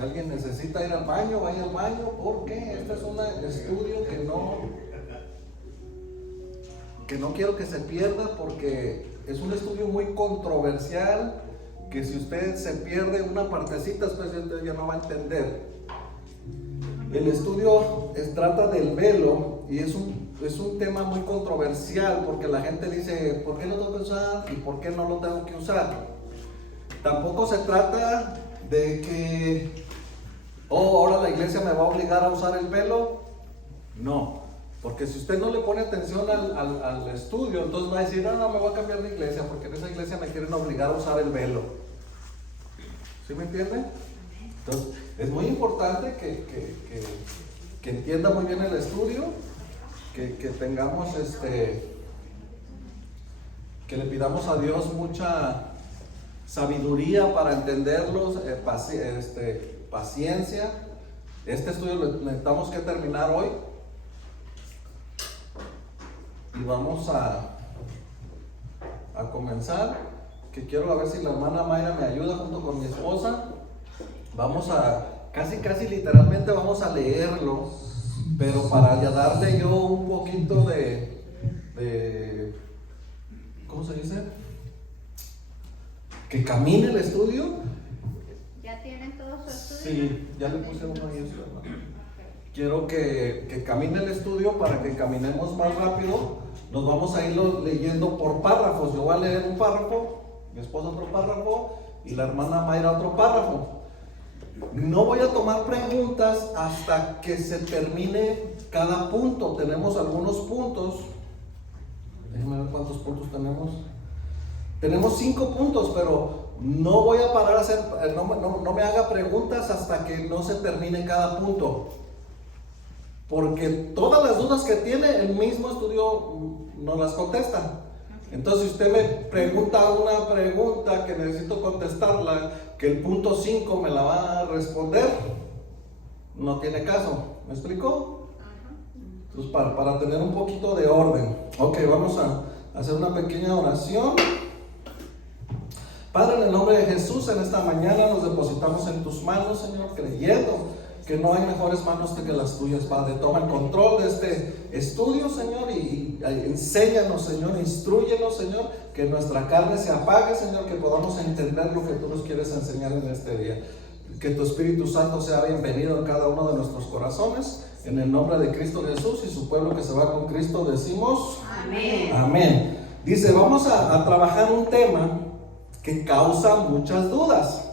alguien necesita ir al baño, vaya al baño, porque este es un estudio que no quiero que se pierda, porque es un estudio muy controversial, que si usted se pierde una partecita, después usted ya no va a entender. El estudio trata del velo y es un tema muy controversial, porque la gente dice, ¿por qué lo tengo que usar y por qué no lo tengo que usar? Tampoco se trata de que, ahora la iglesia me va a obligar a usar el velo. No, porque si usted no le pone atención al estudio, entonces va a decir, no, me voy a cambiar de iglesia, porque en esa iglesia me quieren obligar a usar el velo. ¿Sí me entienden? Entonces, es muy importante que entienda muy bien el estudio, que tengamos que le pidamos a Dios mucha sabiduría para entenderlos, paciencia. Este estudio lo necesitamos que terminar hoy. Y vamos a comenzar, que quiero a ver si la hermana Mayra me ayuda junto con mi esposa. Vamos a, casi literalmente vamos a leerlo, pero para ya darle yo un poquito de ¿cómo se dice? Que camine el estudio. ¿Ya tienen todo su estudio? Sí, ya le puse uno ahí, hermano. Quiero que camine el estudio para que caminemos más rápido. Nos vamos a ir leyendo por párrafos. Yo voy a leer un párrafo, mi esposa otro párrafo y la hermana Mayra otro párrafo. No voy a tomar preguntas hasta que se termine cada punto. Tenemos algunos puntos. Déjenme ver cuántos puntos tenemos. Tenemos 5 puntos, pero no voy a parar a hacer, no me haga preguntas hasta que no se termine cada punto. Porque todas las dudas que tiene, el mismo estudio no las contesta. Entonces, si usted me pregunta una pregunta que necesito contestarla, que el punto 5 me la va a responder, no tiene caso. ¿Me explicó? Entonces, para tener un poquito de orden. Ok, vamos a hacer una pequeña oración. Padre, en el nombre de Jesús, en esta mañana nos depositamos en tus manos, Señor, creyendo que no hay mejores manos que las tuyas, Padre. Toma el control de este estudio, Señor, y enséñanos, Señor, instrúyenos, Señor, que nuestra carne se apague, Señor, que podamos entender lo que tú nos quieres enseñar en este día. Que tu Espíritu Santo sea bienvenido en cada uno de nuestros corazones, en el nombre de Cristo Jesús, y su pueblo que se va con Cristo decimos amén. Amén. Dice, vamos a trabajar un tema que causa muchas dudas.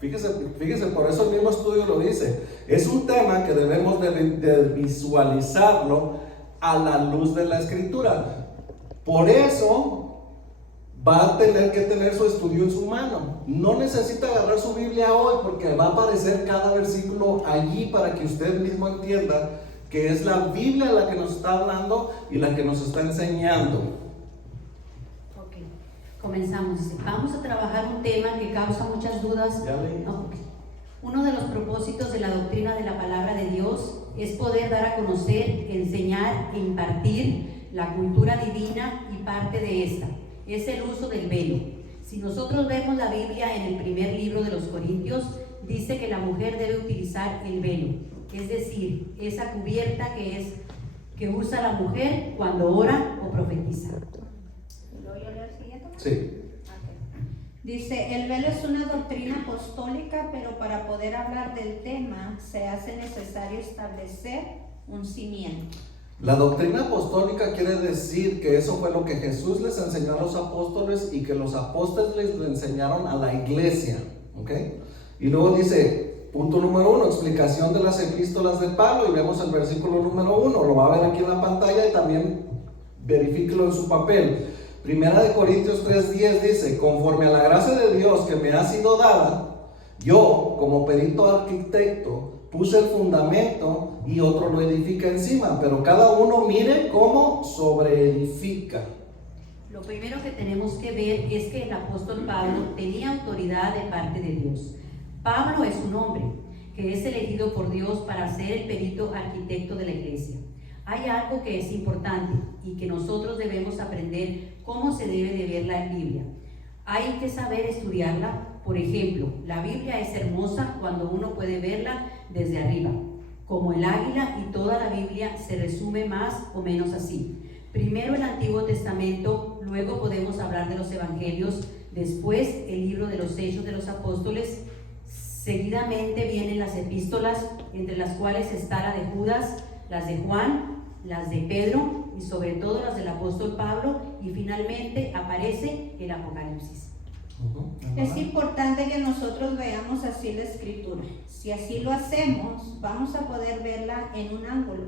Fíjese, por eso el mismo estudio lo dice. Es un tema que debemos de visualizarlo a la luz de la Escritura. Por eso va a tener que tener su estudio en su mano. No necesita agarrar su Biblia hoy, porque va a aparecer cada versículo allí para que usted mismo entienda que es la Biblia la que nos está hablando y la que nos está enseñando. Comenzamos. Vamos a trabajar un tema que causa muchas dudas. Uno de los propósitos de la doctrina de la palabra de Dios es poder dar a conocer, enseñar e impartir la cultura divina, y parte de esta es el uso del velo. Si nosotros vemos la Biblia en el primer libro de los Corintios, dice que la mujer debe utilizar el velo, es decir, esa cubierta que usa la mujer cuando ora o profetiza. Sí. Dice, el velo es una doctrina apostólica, pero para poder hablar del tema se hace necesario establecer un cimiento. La doctrina apostólica quiere decir que eso fue lo que Jesús les enseñó a los apóstoles y que los apóstoles les enseñaron a la iglesia. ¿Ok? Y luego dice, punto número 1, explicación de las epístolas de Pablo, y vemos el versículo número 1, lo va a ver aquí en la pantalla y también verifíquelo en su papel. Primera de Corintios 3:10 dice, conforme a la gracia de Dios que me ha sido dada, yo como perito arquitecto puse el fundamento y otro lo edifica encima, pero cada uno mire cómo sobreedifica. Lo primero que tenemos que ver es que el apóstol Pablo tenía autoridad de parte de Dios. Pablo es un hombre que es elegido por Dios para ser el perito arquitecto de la iglesia. Hay algo que es importante y que nosotros debemos aprender cómo se debe de ver la Biblia. Hay que saber estudiarla Por ejemplo, la Biblia es hermosa cuando uno puede verla desde arriba, como el águila, y toda la Biblia se resume más o menos así. Primero el Antiguo Testamento, luego podemos hablar de los Evangelios, después el libro de los Hechos de los Apóstoles, seguidamente vienen las epístolas, entre las cuales está la de Judas, las de Juan, las de Pedro y sobre todo las del apóstol Pablo, y finalmente aparece el Apocalipsis. Es importante que nosotros veamos así la escritura. Si así lo hacemos, vamos a poder verla en un ángulo.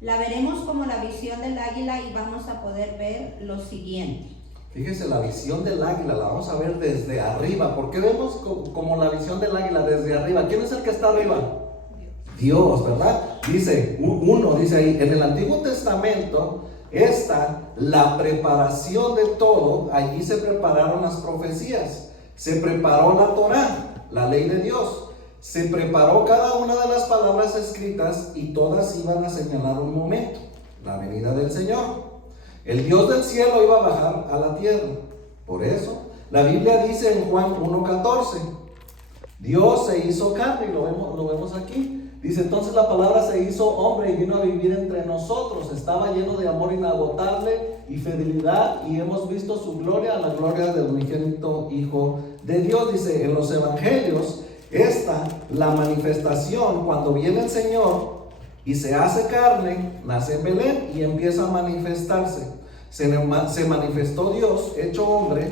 La veremos como la visión del águila y vamos a poder ver lo siguiente. Fíjese, la visión del águila la vamos a ver desde arriba. ¿Por qué vemos como la visión del águila desde arriba? ¿Quién es el que está arriba? Dios, ¿verdad? Dice, dice ahí, en el Antiguo Testamento está la preparación de todo. Allí se prepararon las profecías, se preparó la Torá, la ley de Dios, se preparó cada una de las palabras escritas y todas iban a señalar un momento, la venida del Señor. El Dios del cielo iba a bajar a la tierra. Por eso la Biblia dice en Juan 1:14, Dios se hizo carne, y lo vemos aquí. Dice, entonces la palabra se hizo hombre y vino a vivir entre nosotros. Estaba lleno de amor inagotable y fidelidad, y hemos visto su gloria, la gloria del unigénito Hijo de Dios. Dice, en los evangelios está la manifestación cuando viene el Señor y se hace carne, nace en Belén y empieza a manifestarse. Se manifestó Dios hecho hombre.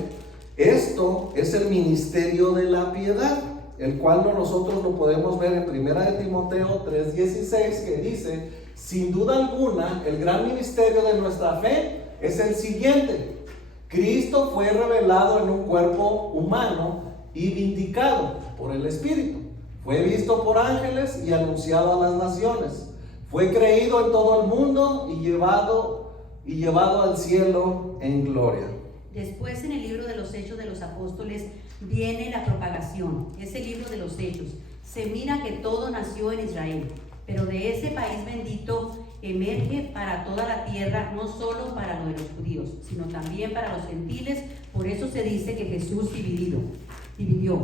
Esto es el ministerio de la piedad, el cual nosotros lo podemos ver en 1 de Timoteo 3:16, que dice, sin duda alguna, el gran ministerio de nuestra fe es el siguiente: Cristo fue revelado en un cuerpo humano y vindicado por el Espíritu. Fue visto por ángeles y anunciado a las naciones. Fue creído en todo el mundo y llevado al cielo en gloria. Después, en el libro de los Hechos de los Apóstoles, viene la propagación. Es el libro de los Hechos. Se mira que todo nació en Israel, pero de ese país bendito emerge para toda la tierra, no solo para los judíos, sino también para los gentiles. Por eso se dice que Jesús dividió.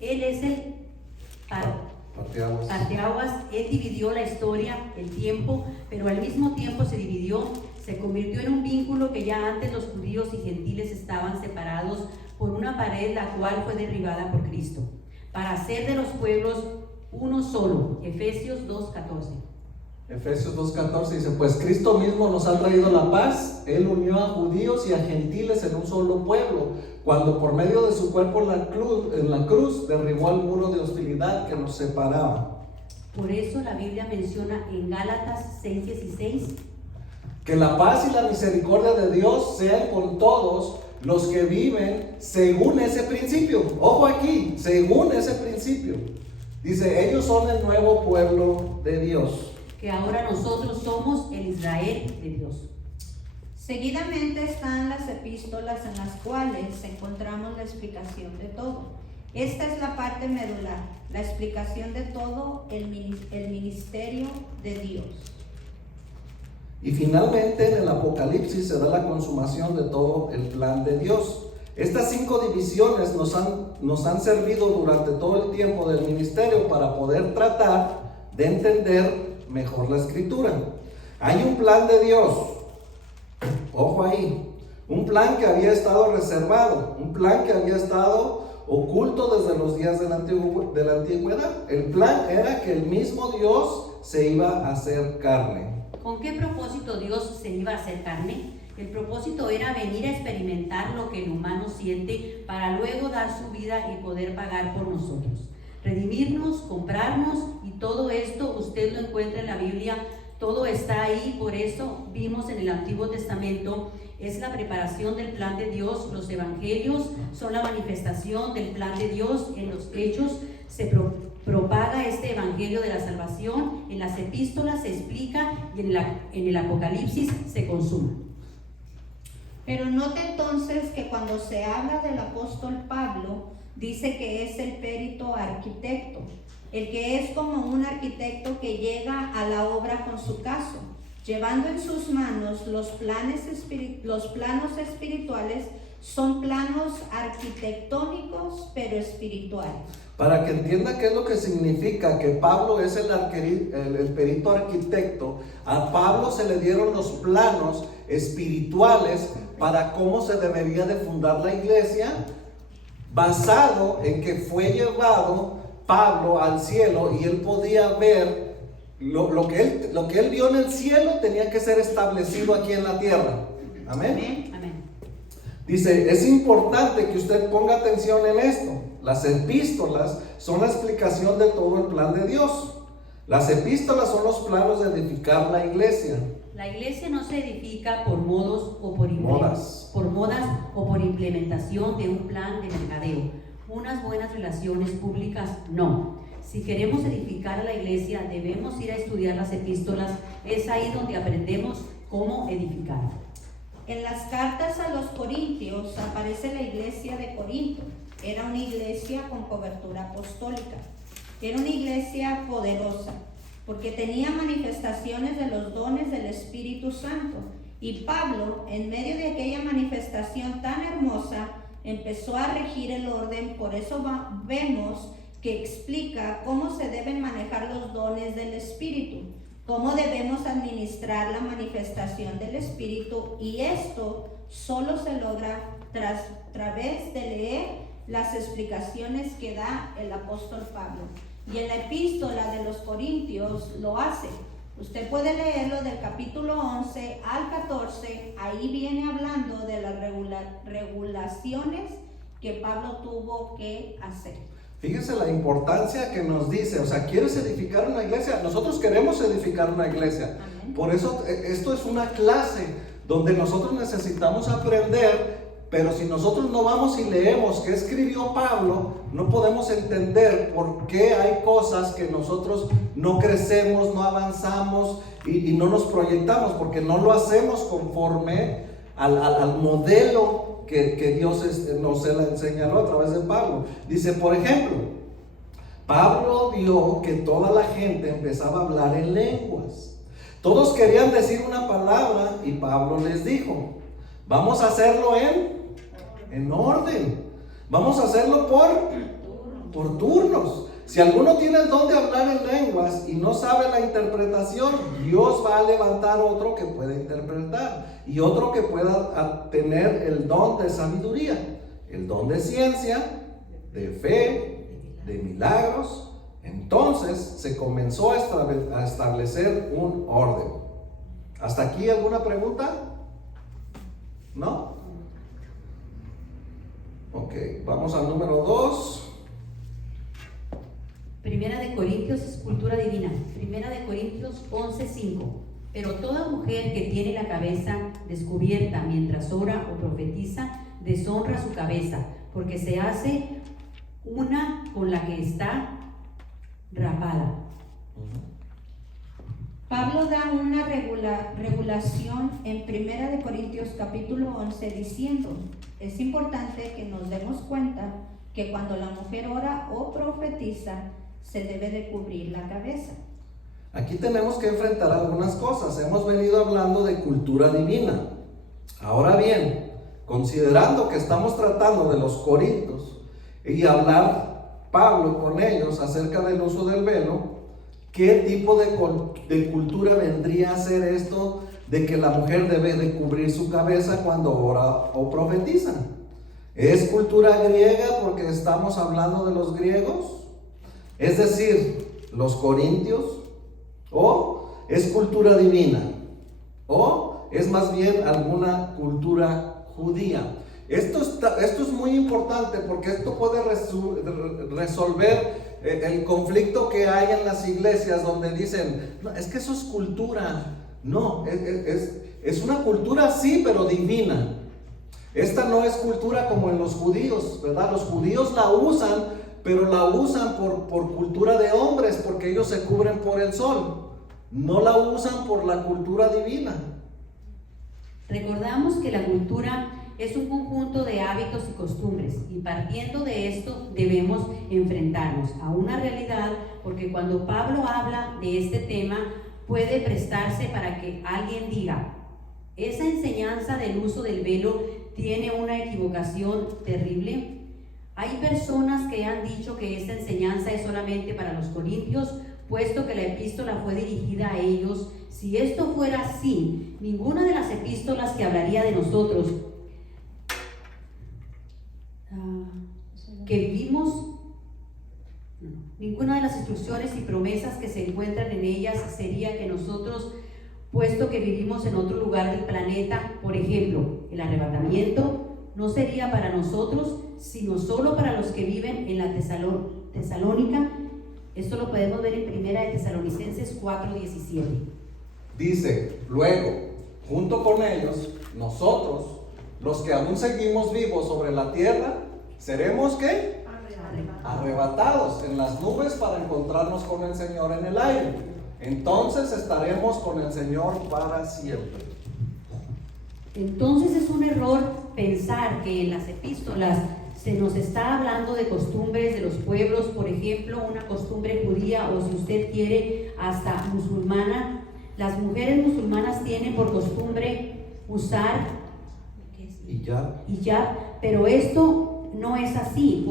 Él es el parteaguas. Él dividió la historia, el tiempo, pero al mismo tiempo se dividió. Se convirtió en un vínculo que ya antes los judíos y gentiles estaban separados por una pared, la cual fue derribada por Cristo, para hacer de los pueblos uno solo. Efesios 2:14. Efesios 2:14 dice, pues Cristo mismo nos ha traído la paz. Él unió a judíos y a gentiles en un solo pueblo, cuando por medio de su cuerpo en la cruz derribó el muro de hostilidad que nos separaba. Por eso la Biblia menciona en Gálatas 6:16, que la paz y la misericordia de Dios sean con todos los que viven según ese principio. Ojo aquí, según ese principio. Dice, ellos son el nuevo pueblo de Dios. Que ahora nosotros somos el Israel de Dios. Seguidamente están las epístolas, en las cuales encontramos la explicación de todo. Esta es la parte medular, la explicación de todo el ministerio de Dios. Y finalmente en el Apocalipsis se da la consumación de todo el plan de Dios. Estas 5 divisiones nos han servido durante todo el tiempo del ministerio para poder tratar de entender mejor la Escritura. Hay un plan de Dios, ojo ahí, un plan que había estado reservado, un plan que había estado oculto desde los días de la antigüedad. El plan era que el mismo Dios se iba a hacer carne. ¿Con qué propósito Dios se iba a hacer carne? El propósito era venir a experimentar lo que el humano siente para luego dar su vida y poder pagar por nosotros. Redimirnos, comprarnos, y todo esto usted lo encuentra en la Biblia, todo está ahí. Por eso vimos en el Antiguo Testamento, es la preparación del plan de Dios. Los evangelios son la manifestación del plan de Dios. En los Hechos se propaga este evangelio de la salvación, en las epístolas se explica y en el Apocalipsis se consuma. Pero note entonces que cuando se habla del apóstol Pablo, dice que es el perito arquitecto, el que es como un arquitecto que llega a la obra con su caso, llevando en sus manos los planos espirituales Son planos arquitectónicos, pero espirituales. Para que entienda qué es lo que significa que Pablo es el perito arquitecto, a Pablo se le dieron los planos espirituales para cómo se debería de fundar la iglesia, basado en que fue llevado Pablo al cielo y él podía ver lo que él vio en el cielo tenía que ser establecido aquí en la tierra. Amén. Amén. Dice, es importante que usted ponga atención en esto. Las epístolas son la explicación de todo el plan de Dios. Las epístolas son los planos de edificar la iglesia. La iglesia no se edifica por modas o por implementación de un plan de mercadeo. Unas buenas relaciones públicas, no. Si queremos edificar a la iglesia, debemos ir a estudiar las epístolas. Es ahí donde aprendemos cómo edificar. En las cartas a los Corintios aparece la iglesia de Corinto. Era una iglesia con cobertura apostólica. Era una iglesia poderosa, porque tenía manifestaciones de los dones del Espíritu Santo. Y Pablo, en medio de aquella manifestación tan hermosa, empezó a regir el orden. Por eso vemos que explica cómo se deben manejar los dones del Espíritu, cómo debemos administrar la manifestación del Espíritu, y esto solo se logra a través de leer las explicaciones que da el apóstol Pablo. Y en la epístola de los Corintios lo hace. Usted puede leerlo del capítulo 11 al 14, ahí viene hablando de las regulaciones que Pablo tuvo que hacer. Fíjese la importancia que nos dice, o sea, ¿quieres edificar una iglesia? Nosotros queremos edificar una iglesia. Amén. Por eso esto es una clase donde nosotros necesitamos aprender, pero si nosotros no vamos y leemos qué escribió Pablo, no podemos entender por qué hay cosas que nosotros no crecemos, no avanzamos y no nos proyectamos, porque no lo hacemos conforme al modelo que Dios nos señaló a través de Pablo. Dice, por ejemplo, Pablo vio que toda la gente empezaba a hablar en lenguas. Todos querían decir una palabra y Pablo les dijo, vamos a hacerlo en orden. Vamos a hacerlo por turnos. Si alguno tiene el don de hablar en lenguas y no sabe la interpretación, Dios va a levantar otro que pueda interpretar y otro que pueda tener el don de sabiduría, el don de ciencia, de fe, de milagros. Entonces se comenzó a establecer un orden. ¿Hasta aquí alguna pregunta? ¿No? Ok, vamos al número 2. Primera de Corintios es cultura divina. Primera de Corintios 11:5. Pero toda mujer que tiene la cabeza descubierta mientras ora o profetiza, deshonra su cabeza, porque se hace una con la que está rapada. Pablo da una regulación en Primera de Corintios capítulo 11 diciendo, es importante que nos demos cuenta que cuando la mujer ora o profetiza, se debe de cubrir la cabeza. Aquí tenemos que enfrentar algunas cosas. Hemos venido hablando de cultura divina. Ahora bien, considerando que estamos tratando de los corintios y hablar Pablo con ellos acerca del uso del velo, ¿qué tipo de cultura vendría a ser esto de que la mujer debe de cubrir su cabeza cuando ora o profetiza? ¿Es cultura griega porque estamos hablando de los griegos? Es decir, los corintios, o es cultura divina, o es más bien alguna cultura judía. Esto es muy importante porque esto puede resolver el conflicto que hay en las iglesias donde dicen, no, es que eso es cultura. No, es una cultura sí, pero divina. Esta no es cultura como en los judíos, ¿verdad? Los judíos la usan, pero la usan por cultura de hombres, porque ellos se cubren por el sol. No la usan por la cultura divina. Recordamos que la cultura es un conjunto de hábitos y costumbres, y partiendo de esto debemos enfrentarnos a una realidad, porque cuando Pablo habla de este tema puede prestarse para que alguien diga, esa enseñanza del uso del velo tiene una equivocación terrible. Hay personas que han dicho que esta enseñanza es solamente para los corintios, puesto que la epístola fue dirigida a ellos. Si esto fuera así, ninguna de las epístolas que hablaría de nosotros que vivimos, ninguna de las instrucciones y promesas que se encuentran en ellas sería que nosotros, puesto que vivimos en otro lugar del planeta, por ejemplo, el arrebatamiento, no sería para nosotros, sino solo para los que viven en la Tesalónica. Esto lo podemos ver en 1 de Tesalonicenses 4:17. Dice, luego, junto con ellos, nosotros, los que aún seguimos vivos sobre la tierra, seremos ¿qué? Arrebatados en las nubes para encontrarnos con el Señor en el aire. Entonces estaremos con el Señor para siempre. Entonces es un error pensar que en las epístolas se nos está hablando de costumbres de los pueblos, por ejemplo, una costumbre judía o si usted quiere hasta musulmana. Las mujeres musulmanas tienen por costumbre usar hijab, pero esto no es así,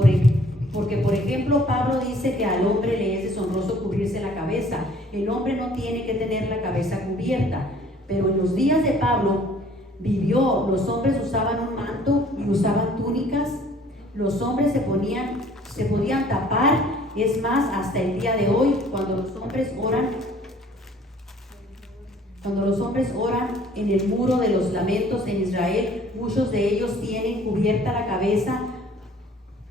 porque por ejemplo Pablo dice que al hombre le es deshonroso cubrirse la cabeza. El hombre no tiene que tener la cabeza cubierta, pero en los días de Pablo los hombres usaban un manto y usaban túnicas. Los hombres se podían tapar. Es más, hasta el día de hoy, cuando los hombres oran en el muro de los lamentos en Israel, muchos de ellos tienen cubierta la cabeza.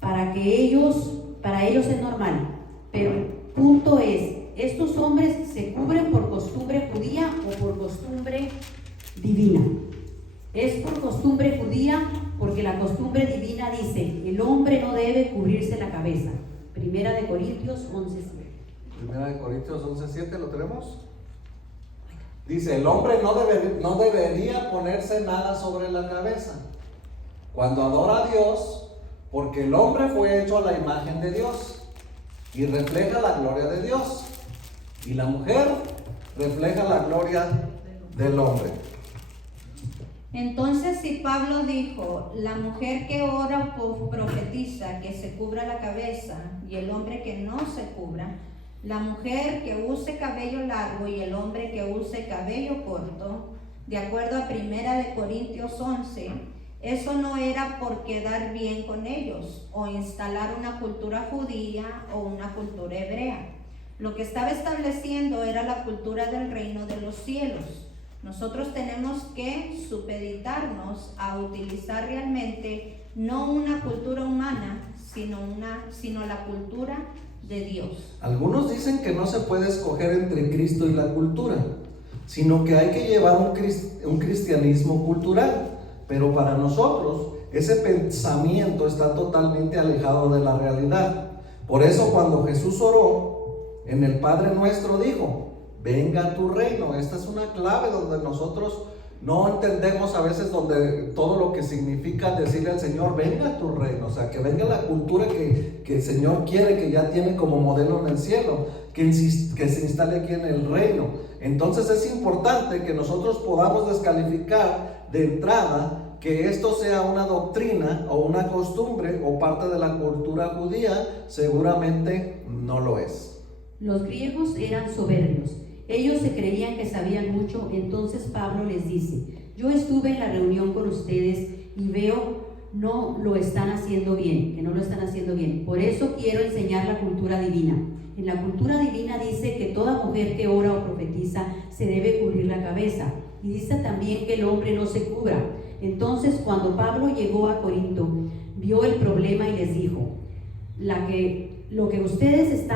Para ellos es normal, pero el punto es, estos hombres se cubren por costumbre judía o por costumbre divina. Es por costumbre judía porque la costumbre divina dice, el hombre no debe cubrirse la cabeza. 1 de Corintios 11:7. 1 de Corintios 11:7, ¿lo tenemos? Dice, el hombre no debería ponerse nada sobre la cabeza cuando adora a Dios, porque el hombre fue hecho a la imagen de Dios y refleja la gloria de Dios, y la mujer refleja la gloria del hombre. Entonces, si Pablo dijo, la mujer que ora o profetiza que se cubra la cabeza y el hombre que no se cubra, la mujer que use cabello largo y el hombre que use cabello corto, de acuerdo a 1 de Corintios 11, eso no era por quedar bien con ellos o instalar una cultura judía o una cultura hebrea. Lo que estaba estableciendo era la cultura del reino de los cielos. Nosotros tenemos que supeditarnos a utilizar realmente no una cultura humana, sino la cultura de Dios. Algunos dicen que no se puede escoger entre Cristo y la cultura, sino que hay que llevar un cristianismo cultural. Pero para nosotros ese pensamiento está totalmente alejado de la realidad. Por eso cuando Jesús oró en el Padre Nuestro dijo, venga tu reino. Esta es una clave donde nosotros no entendemos a veces donde todo lo que significa decirle al Señor, venga tu reino, o sea, que venga la cultura que el Señor quiere, que ya tiene como modelo en el cielo, que se instale aquí en el reino. Entonces es importante que nosotros podamos descalificar de entrada que esto sea una doctrina o una costumbre o parte de la cultura judía. Seguramente no lo es. Los griegos eran soberbios. Ellos se creían que sabían mucho. Entonces Pablo les dice, yo estuve en la reunión con ustedes y veo que no lo están haciendo bien. Por eso quiero enseñar la cultura divina. En la cultura divina dice que toda mujer que ora o profetiza se debe cubrir la cabeza. Y dice también que el hombre no se cubra. Entonces cuando Pablo llegó a Corinto, vio el problema y les dijo, lo que ustedes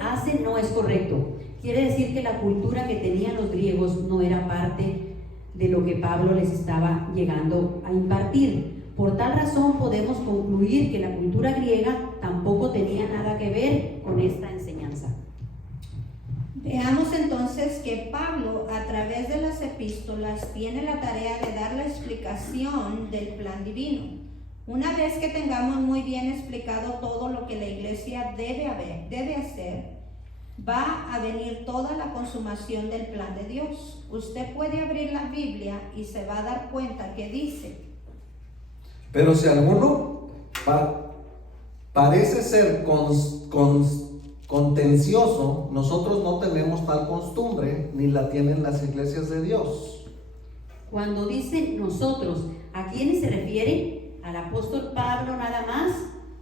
hacen no es correcto. Quiere decir que la cultura que tenían los griegos no era parte de lo que Pablo les estaba llegando a impartir. Por tal razón podemos concluir que la cultura griega tampoco tenía nada que ver con esta enseñanza. Veamos entonces que Pablo, a través de las epístolas, tiene la tarea de dar la explicación del plan divino. Una vez que tengamos muy bien explicado todo lo que la iglesia debe hacer, va a venir toda la consumación del plan de Dios. Usted puede abrir la Biblia y se va a dar cuenta que dice, Pero si alguno parece ser contencioso, nosotros no tenemos tal costumbre, ni la tienen las iglesias de Dios. Cuando dice nosotros, ¿a quiénes se refiere? ¿Al apóstol Pablo nada más?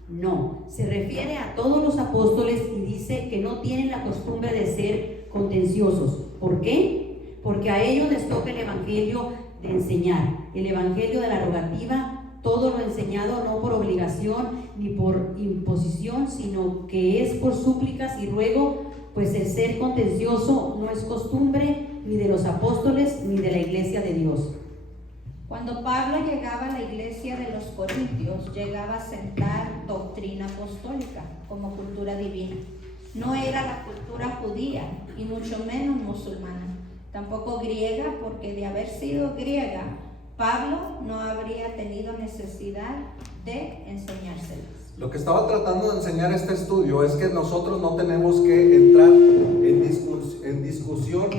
No, se refiere a todos los apóstoles y dice que no tienen la costumbre de ser contenciosos. ¿Por qué? Porque a ellos les toca el evangelio de enseñar, el evangelio de la rogativa, todo lo enseñado no por obligación ni por imposición, sino que es por súplicas y ruego, pues el ser contencioso no es costumbre ni de los apóstoles ni de la iglesia de Dios. Cuando Pablo llegaba a la iglesia de los Corintios, llegaba a sentar doctrina apostólica como cultura divina. No era la cultura judía y mucho menos musulmana, tampoco griega, porque de haber sido griega, Pablo no habría tenido necesidad de enseñárselas. Lo que estaba tratando de enseñar este estudio es que nosotros no tenemos que entrar en discusión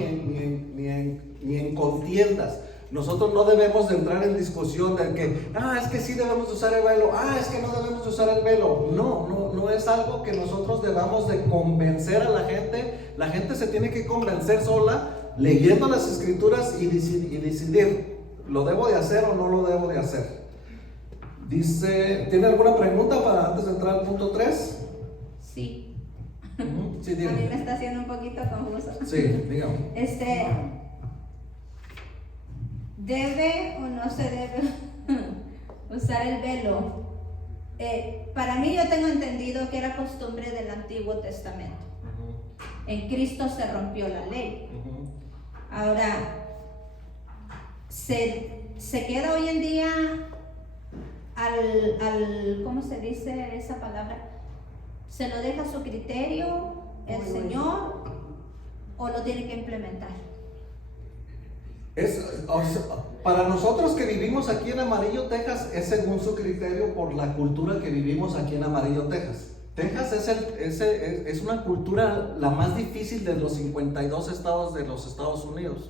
ni en contiendas. Nosotros no debemos de entrar en discusión de que, es que sí debemos de usar el velo, es que no debemos de usar el velo. No es algo que nosotros debamos de convencer a la gente. La gente se tiene que convencer sola, leyendo las escrituras y decidir, ¿lo debo de hacer o no lo debo de hacer? Dice, ¿tiene alguna pregunta para antes de entrar al punto 3? Sí. Sí, A dígame. mí me está haciendo un poquito confuso. Sí, dígame. ¿Debe o no se debe usar el velo? Para mí, yo tengo entendido que era costumbre del Antiguo Testamento. En Cristo se rompió la ley. Ahora, se queda hoy en día al ¿cómo se dice esa palabra? ¿Se lo deja a su criterio el Señor o lo tiene que implementar? Para nosotros que vivimos aquí en Amarillo, Texas, es según su criterio por la cultura que vivimos aquí en Amarillo, Texas. Texas es una cultura la más difícil de los 52 estados de los Estados Unidos.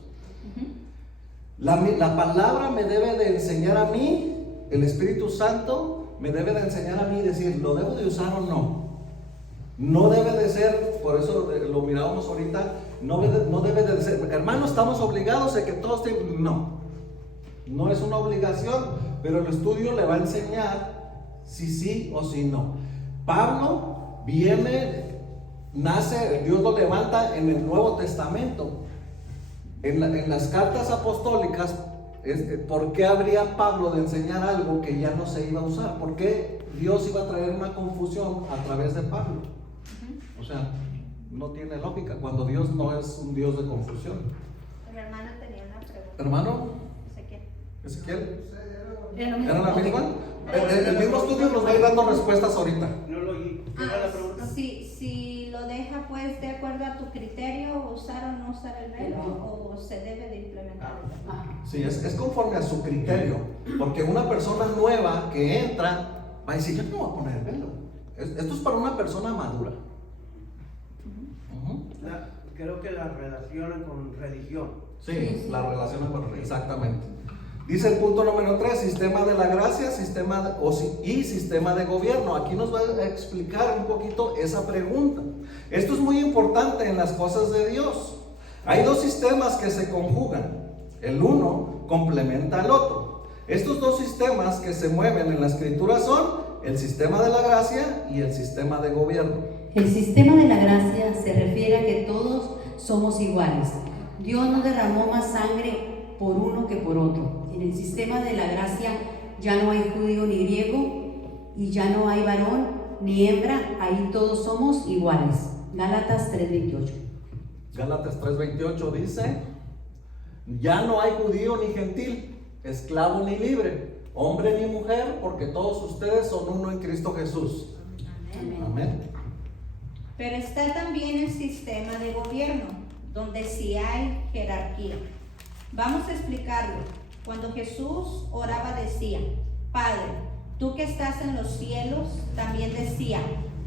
La palabra me debe de enseñar a mí, el Espíritu Santo me debe de enseñar a mí y decir, ¿lo debo de usar o no? No debe de ser, por eso lo mirábamos ahorita, no debe de ser, hermano, estamos obligados a que todos tengan, no es una obligación, pero el estudio le va a enseñar si sí o si no. Pablo nace, Dios lo levanta en el Nuevo Testamento. En las cartas apostólicas, ¿por qué habría Pablo de enseñar algo que ya no se iba a usar? ¿Por qué Dios iba a traer una confusión a través de Pablo? O sea, no tiene lógica cuando Dios no es un Dios de confusión. Mi hermana tenía una pregunta. Hermano, Ezequiel, ¿era la misma? El mismo estudio nos va a ir dando respuestas ahorita. No lo oí. ¿Era la pregunta? Si lo deja pues de acuerdo a tu criterio, usar o no usar el velo, o se debe de implementar el velo. Sí, es conforme a su criterio, porque una persona nueva que entra va a decir, yo no voy a poner el velo. Esto es para una persona madura. Creo que la relacionan con religión. Sí, la relaciona con religión, exactamente. Dice el punto número 3, sistema de la gracia, sistema de gobierno. Aquí nos va a explicar un poquito esa pregunta. Esto es muy importante en las cosas de Dios. Hay dos sistemas que se conjugan. El uno complementa al otro. Estos dos sistemas que se mueven en la escritura son el sistema de la gracia y el sistema de gobierno. El sistema de la gracia se refiere a que todos somos iguales. Dios no derramó más sangre por uno que por otro. En el sistema de la gracia ya no hay judío ni griego, y ya no hay varón ni hembra, ahí todos somos iguales. Gálatas 3:28. Gálatas 3:28 dice, ya no hay judío ni gentil, esclavo ni libre, hombre ni mujer, porque todos ustedes son uno en Cristo Jesús. Amén. Pero está también el sistema de gobierno, donde sí hay jerarquía. Vamos a explicarlo. Cuando Jesús oraba decía, Padre, tú que estás en los cielos, también decía,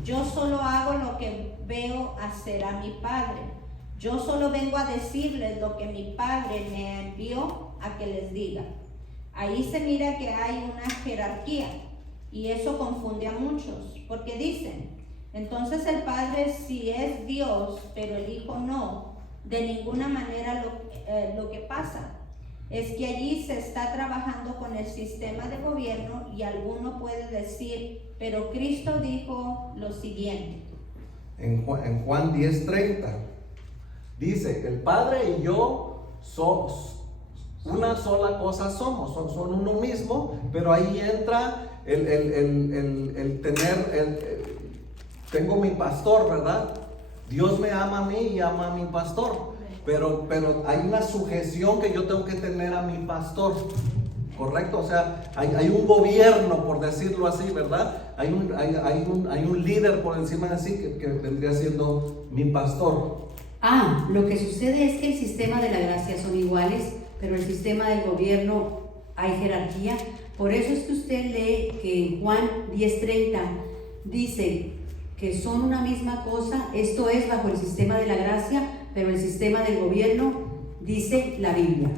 yo solo hago lo que veo hacer a mi Padre. Yo solo vengo a decirles lo que mi Padre me envió a que les diga. Ahí se mira que hay una jerarquía y eso confunde a muchos, porque dicen, entonces el Padre sí es Dios, pero el Hijo no. De ninguna manera lo que pasa es que allí se está trabajando con el sistema de gobierno y alguno puede decir, pero Cristo dijo lo siguiente. En Juan 10:30 dice, el Padre y yo somos una sola cosa, son uno mismo, pero ahí entra el tener, tengo mi pastor, ¿verdad? Dios me ama a mí y ama a mi pastor, pero hay una sujeción que yo tengo que tener a mi pastor, ¿correcto? O sea, hay un gobierno, por decirlo así, ¿verdad? Hay un líder por encima de sí que vendría siendo mi pastor. Lo que sucede es que el sistema de la gracia son iguales, pero el sistema del gobierno hay jerarquía. Por eso es que usted lee que en Juan 10:30 dice que son una misma cosa, esto es bajo el sistema de la gracia, pero el sistema del gobierno dice la Biblia.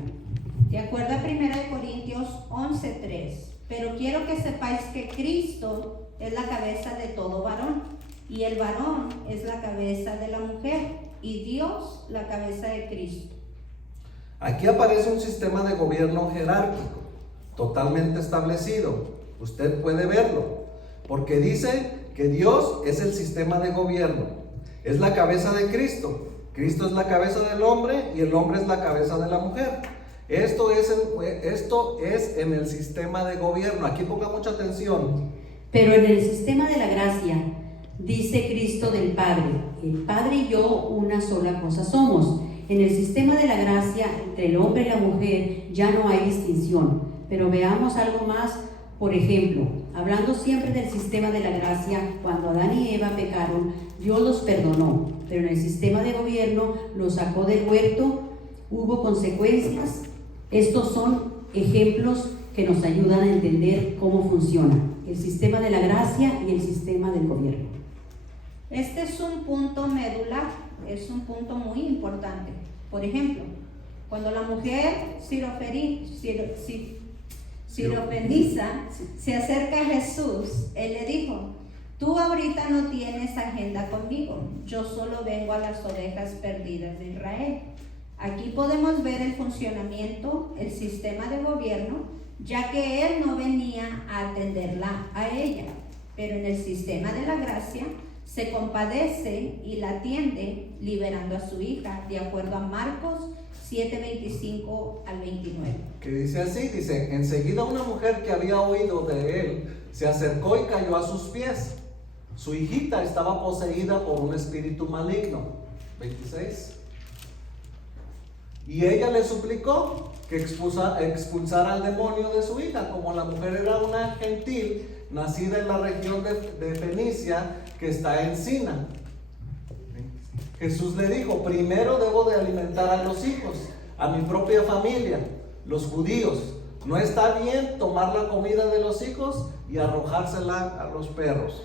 De acuerdo a 1 Corintios 11:3, pero quiero que sepáis que Cristo es la cabeza de todo varón, y el varón es la cabeza de la mujer, y Dios la cabeza de Cristo. Aquí aparece un sistema de gobierno jerárquico, totalmente establecido. Usted puede verlo, porque dice que Dios es el sistema de gobierno, es la cabeza de Cristo. Cristo es la cabeza del hombre y el hombre es la cabeza de la mujer. Esto es en el sistema de gobierno. Aquí ponga mucha atención. Pero en el sistema de la gracia dice Cristo del Padre, el Padre y yo una sola cosa somos. En el sistema de la gracia entre el hombre y la mujer ya no hay distinción. Pero veamos algo más. Por ejemplo, hablando siempre del sistema de la gracia, cuando Adán y Eva pecaron, Dios los perdonó, pero en el sistema de gobierno los sacó del huerto, hubo consecuencias. Estos son ejemplos que nos ayudan a entender cómo funciona el sistema de la gracia y el sistema del gobierno. Este es un punto medular, es un punto muy importante. Por ejemplo, cuando la mujer sirofeniza se acerca a Jesús, él le dijo, tú ahorita no tienes agenda conmigo, yo solo vengo a las ovejas perdidas de Israel. Aquí podemos ver el funcionamiento, el sistema de gobierno, ya que él no venía a atenderla a ella, pero en el sistema de la gracia se compadece y la atiende liberando a su hija, de acuerdo a Marcos 7:25 al 29. Que dice así, dice, enseguida una mujer que había oído de él se acercó y cayó a sus pies. Su hijita estaba poseída por un espíritu maligno. 26. Y ella le suplicó que expulsara al demonio de su hija. Como la mujer era una gentil, nacida en la región de Fenicia, que está en Sina. Jesús le dijo, primero debo de alimentar a los hijos, a mi propia familia, los judíos. No está bien tomar la comida de los hijos y arrojársela a los perros.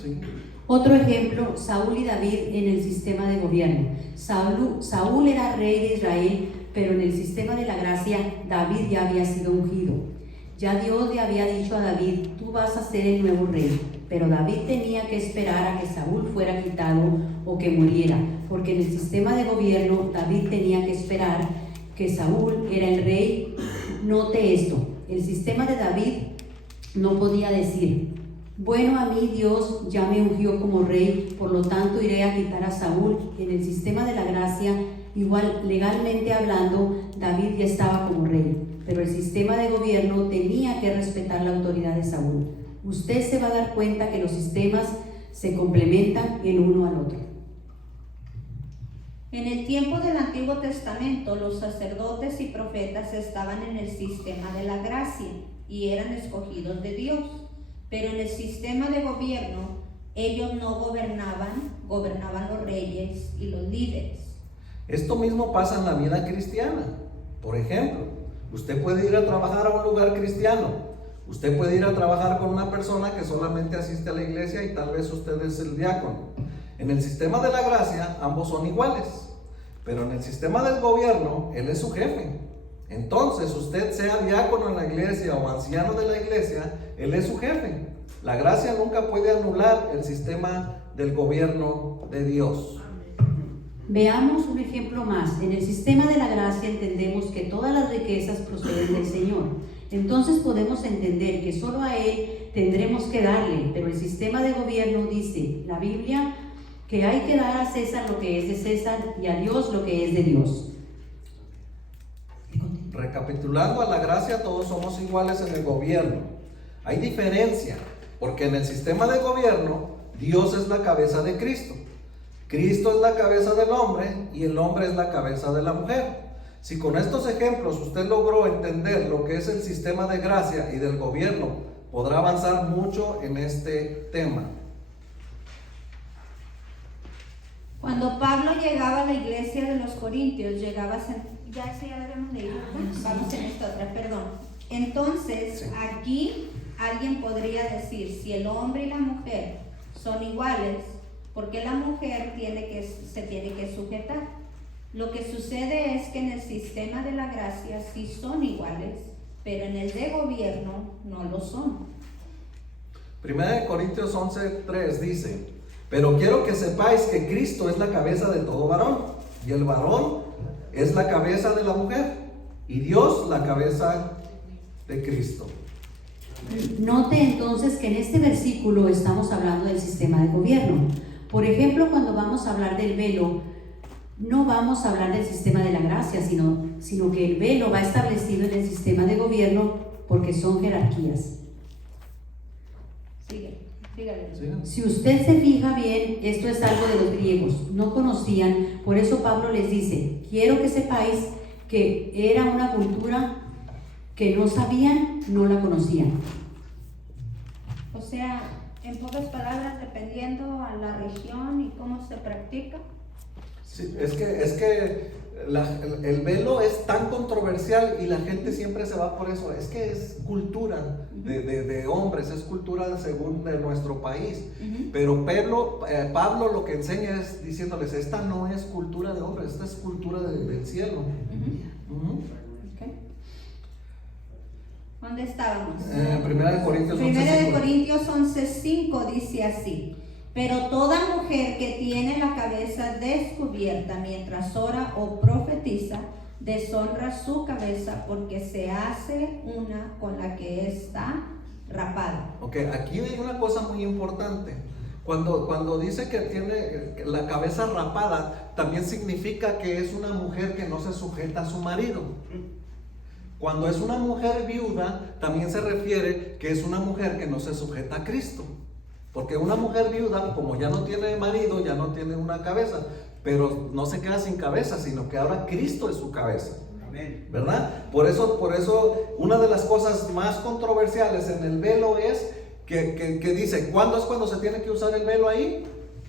¿Sí? Otro ejemplo, Saúl y David en el sistema de gobierno. Saúl era rey de Israel, pero en el sistema de la gracia David ya había sido ungido. Ya Dios le había dicho a David, tú vas a ser el nuevo rey, pero David tenía que esperar a que Saúl fuera quitado o que muriera, porque en el sistema de gobierno David tenía que esperar que Saúl era el rey. Note esto, el sistema de David no podía decir, bueno, a mí Dios ya me ungió como rey, por lo tanto iré a quitar a Saúl. En el sistema de la gracia, igual legalmente hablando, David ya estaba como rey, pero el sistema de gobierno tenía que respetar la autoridad de Saúl. Usted se va a dar cuenta que los sistemas se complementan el uno al otro. En el tiempo del Antiguo Testamento, los sacerdotes y profetas estaban en el sistema de la gracia y eran escogidos de Dios. Pero en el sistema de gobierno, ellos no gobernaban los reyes y los líderes. Esto mismo pasa en la vida cristiana. Por ejemplo, usted puede ir a trabajar a un lugar cristiano. Usted puede ir a trabajar con una persona que solamente asiste a la iglesia y tal vez usted es el diácono. En el sistema de la gracia, ambos son iguales. Pero en el sistema del gobierno, él es su jefe. Entonces, usted sea diácono en la iglesia o anciano de la iglesia, él es su jefe. La gracia nunca puede anular el sistema del gobierno de Dios. Veamos un ejemplo más. En el sistema de la gracia entendemos que todas las riquezas proceden del Señor. Entonces podemos entender que solo a Él tendremos que darle, pero el sistema de gobierno dice, la Biblia, que hay que dar a César lo que es de César y a Dios lo que es de Dios. Recapitulando a la gracia, todos somos iguales en el gobierno. Hay diferencia, porque en el sistema de gobierno, Dios es la cabeza de Cristo. Cristo es la cabeza del hombre y el hombre es la cabeza de la mujer. Si con estos ejemplos usted logró entender lo que es el sistema de gracia y del gobierno, podrá avanzar mucho en este tema. Cuando Pablo llegaba a la iglesia de los Corintios, vamos en esta otra, perdón. Entonces, Sí. aquí alguien podría decir, si el hombre y la mujer son iguales, ¿por qué la mujer se tiene que sujetar? Lo que sucede es que en el sistema de la gracia sí son iguales, pero en el de gobierno no lo son. 1 Corintios 11:3 dice: pero quiero que sepáis que Cristo es la cabeza de todo varón, y el varón es la cabeza de la mujer, y Dios la cabeza de Cristo. Note entonces que en este versículo estamos hablando del sistema de gobierno. Por ejemplo, cuando vamos a hablar del velo, no vamos a hablar del sistema de la gracia, sino que el velo va establecido en el sistema de gobierno porque son jerarquías. Sígale. Si usted se fija bien, esto es algo de los griegos, no conocían, por eso Pablo les dice, quiero que sepáis que era una cultura que no sabían, no la conocían. O sea, en pocas palabras, dependiendo a la región y cómo se practica. Sí, es que el velo es tan controversial y la gente siempre se va por eso. Es que es cultura de hombres, es cultura según de nuestro país. Pero Pablo lo que enseña es diciéndoles, esta no es cultura de hombres, esta es cultura del cielo. Okay. ¿Dónde estábamos? 1 Corintios 11:5. 1 Corintios 11:5 dice así: pero toda mujer que tiene la cabeza descubierta mientras ora o profetiza, deshonra su cabeza porque se hace una con la que está rapada. Ok, aquí hay una cosa muy importante. Cuando dice que tiene la cabeza rapada, también significa que es una mujer que no se sujeta a su marido. Cuando es una mujer viuda, también se refiere que es una mujer que no se sujeta a Cristo. Porque una mujer viuda, como ya no tiene marido, ya no tiene una cabeza, pero no se queda sin cabeza, sino que ahora Cristo es su cabeza. Amén. ¿Verdad? Por eso una de las cosas más controversiales en el velo es que dice, ¿cuándo es cuando se tiene que usar el velo ahí?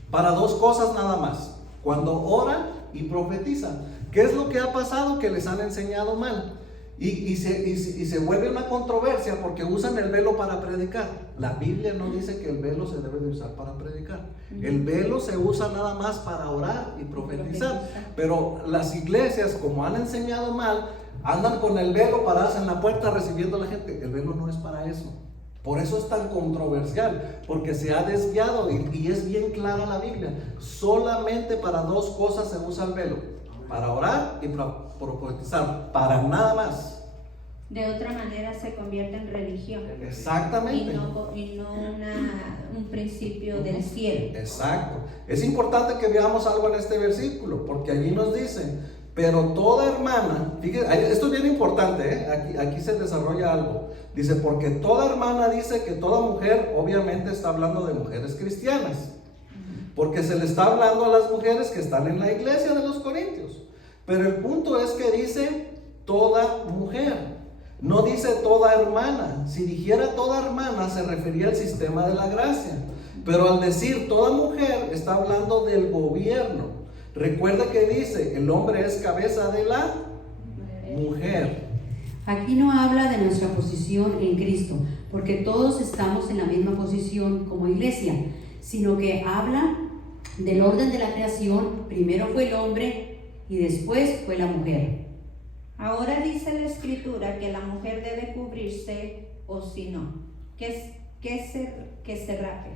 Para dos cosas nada más: cuando oran y profetizan. ¿Qué es lo que ha pasado? Que les han enseñado mal. Y se vuelve una controversia porque usan el velo para predicar. La Biblia no dice que el velo se debe de usar para predicar. El velo se usa nada más para orar y profetizar. Pero las iglesias, como han enseñado mal, andan con el velo paradas en la puerta recibiendo a la gente. El velo no es para eso. Por eso es tan controversial, porque se ha desviado y es bien clara la Biblia. Solamente para dos cosas se usa el velo: para orar y para profetizar, para nada más. De otra manera se convierte en religión. Exactamente. Y no un principio del cielo. Exacto. Es importante que veamos algo en este versículo, porque allí nos dice, pero toda hermana, fíjate, esto es bien importante, aquí se desarrolla algo. Dice, porque toda hermana, dice que toda mujer, obviamente está hablando de mujeres cristianas, porque se le está hablando a las mujeres que están en la iglesia de los Corintios. Pero el punto es que dice toda mujer, no dice toda hermana. Si dijera toda hermana, se refería al sistema de la gracia. Pero al decir toda mujer, está hablando del gobierno. Recuerda que dice, el hombre es cabeza de la mujer. Aquí no habla de nuestra posición en Cristo, porque todos estamos en la misma posición como iglesia, sino que habla del orden de la creación. Primero fue el hombre y después fue la mujer. Ahora dice la Escritura que la mujer debe cubrirse o si no, que se rape.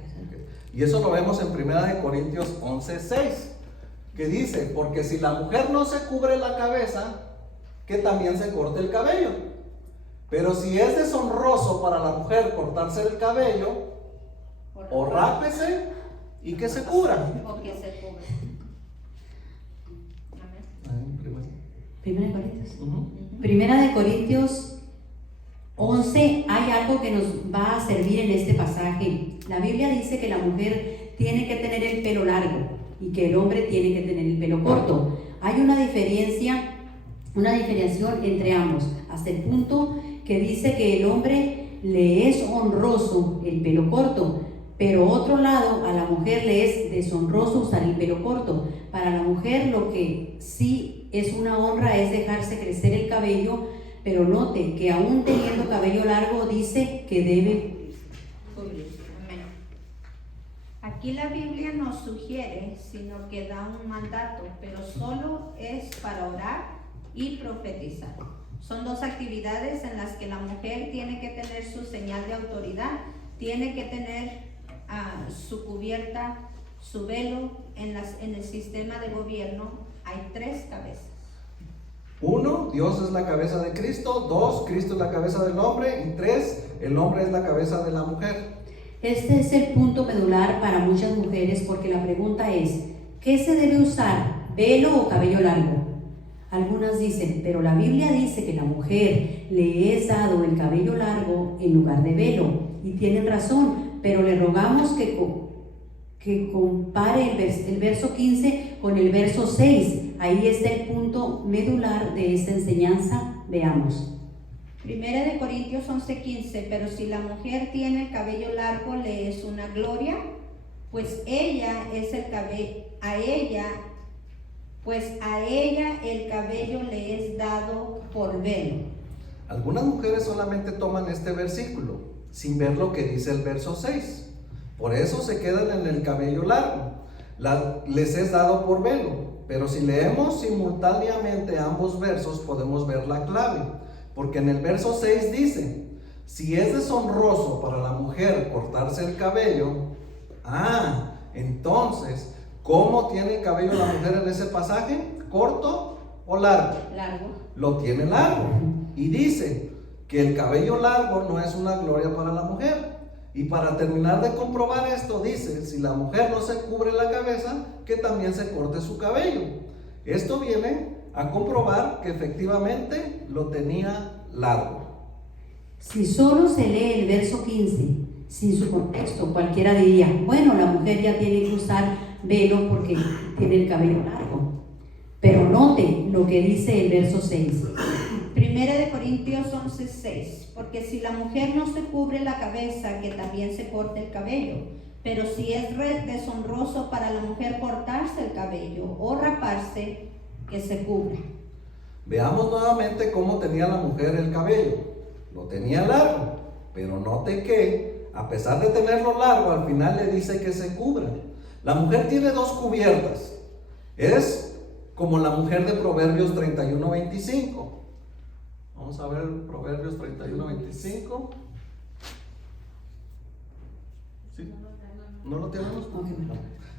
Y eso lo vemos en 1 Corintios 11:6, que dice, porque si la mujer no se cubre la cabeza, que también se corte el cabello. Pero si es deshonroso para la mujer cortarse el cabello, o rápese y que se cubra. O que se cubra. Primera de Corintios. Primera de Corintios 11, hay algo que nos va a servir en este pasaje. La Biblia dice que la mujer tiene que tener el pelo largo y que el hombre tiene que tener el pelo corto. Hay una diferenciación entre ambos, hasta el punto que dice que el hombre le es honroso el pelo corto, pero otro lado, a la mujer le es deshonroso usar el pelo corto. Para la mujer lo que sí es una honra es dejarse crecer el cabello, pero note que aún teniendo cabello largo dice que debe cubrirse. Amén. Aquí la Biblia no sugiere, sino que da un mandato, pero solo es para orar y profetizar. Son dos actividades en las que la mujer tiene que tener su señal de autoridad, tiene que tener su cubierta, su velo. En el sistema de gobierno hay 3 cabezas. 1, Dios es la cabeza de Cristo. 2, Cristo es la cabeza del hombre. Y 3, el hombre es la cabeza de la mujer. Este es el punto medular para muchas mujeres, porque la pregunta es, ¿qué se debe usar? ¿Velo o cabello largo? Algunas dicen, pero la Biblia dice que la mujer le es dado el cabello largo en lugar de velo, y tienen razón, pero le rogamos que compare el verso 15 con el verso 6. Ahí está el punto medular de esta enseñanza. Veamos. 1 Corintios 11:15, pero si la mujer tiene el cabello largo, le es una gloria, pues a ella el cabello le es dado por velo. Algunas mujeres solamente toman este versículo sin ver lo que dice el verso 6. Por eso se quedan en el cabello largo. Les es dado por velo. Pero si leemos simultáneamente ambos versos, podemos ver la clave. Porque en el verso 6 dice, si es deshonroso para la mujer cortarse el cabello, entonces, ¿cómo tiene cabello la mujer en ese pasaje? ¿Corto o largo? Largo. Lo tiene largo. Y dice que el cabello largo no es una gloria para la mujer. Y para terminar de comprobar esto, dice, si la mujer no se cubre la cabeza, que también se corte su cabello. Esto viene a comprobar que efectivamente lo tenía largo. Si solo se lee el verso 15, sin su contexto, cualquiera diría, bueno, la mujer ya tiene que usar velo porque tiene el cabello largo. Pero note lo que dice el verso 6. 1 Corintios 11:6, porque si la mujer no se cubre la cabeza, que también se corte el cabello. Pero si es deshonroso para la mujer cortarse el cabello o raparse, que se cubra. Veamos nuevamente cómo tenía la mujer el cabello. Lo tenía largo, pero note que, a pesar de tenerlo largo, al final le dice que se cubra. La mujer tiene 2 cubiertas. Es como la mujer de Proverbios 31:25. Vamos a ver Proverbios 31:25. ¿Sí? ¿No lo tenemos?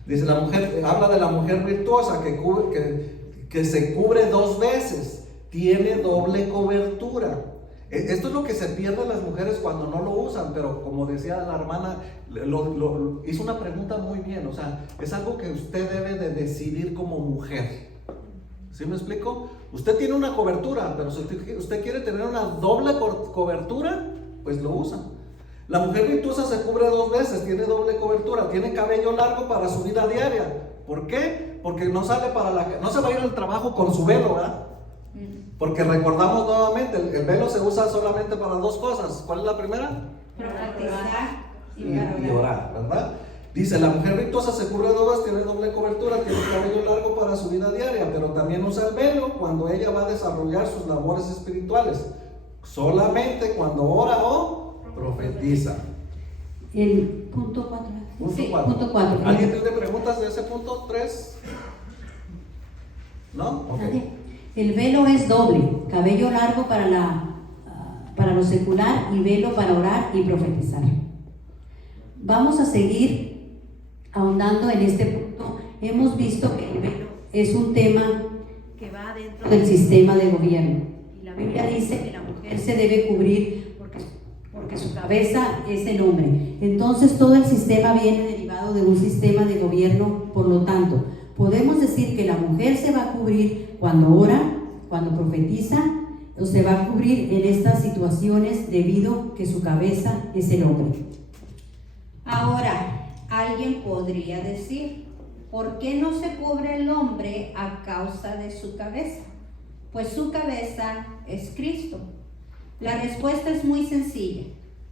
Dice la mujer, habla de la mujer virtuosa que se cubre 2 veces, tiene doble cobertura. Esto es lo que se pierde las mujeres cuando no lo usan, pero como decía la hermana, hizo una pregunta muy bien. O sea, es algo que usted debe de decidir como mujer. ¿Sí me explico? Usted tiene una cobertura, pero si usted quiere tener una doble cobertura, pues lo usa. La mujer virtuosa se cubre 2 veces, tiene doble cobertura, tiene cabello largo para su vida diaria. ¿Por qué? Porque no se va a ir al trabajo con su velo, ¿verdad? Porque recordamos nuevamente, el velo se usa solamente para 2 cosas. ¿Cuál es la primera? Profetizar Y orar, ¿verdad? Dice, la mujer virtuosa se cubre 2 veces, tiene doble cobertura, tiene cabello largo para su vida diaria, pero también usa el velo cuando ella va a desarrollar sus labores espirituales. Solamente cuando ora o profetiza. El punto 4. Punto 4. ¿Alguien tiene preguntas de ese punto 3? ¿No? Okay. El velo es doble, cabello largo para lo secular y velo para orar y profetizar. Vamos a seguir ahondando en este punto. Hemos visto que el velo es un tema que va dentro del sistema de gobierno. Y la Biblia dice que la mujer se debe cubrir porque su cabeza es el hombre. Entonces todo el sistema viene derivado de un sistema de gobierno. Por lo tanto, podemos decir que la mujer se va a cubrir cuando ora, cuando profetiza, o se va a cubrir en estas situaciones debido que su cabeza es el hombre. Ahora, alguien podría decir, ¿por qué no se cubre el hombre a causa de su cabeza? Pues su cabeza es Cristo. La respuesta es muy sencilla.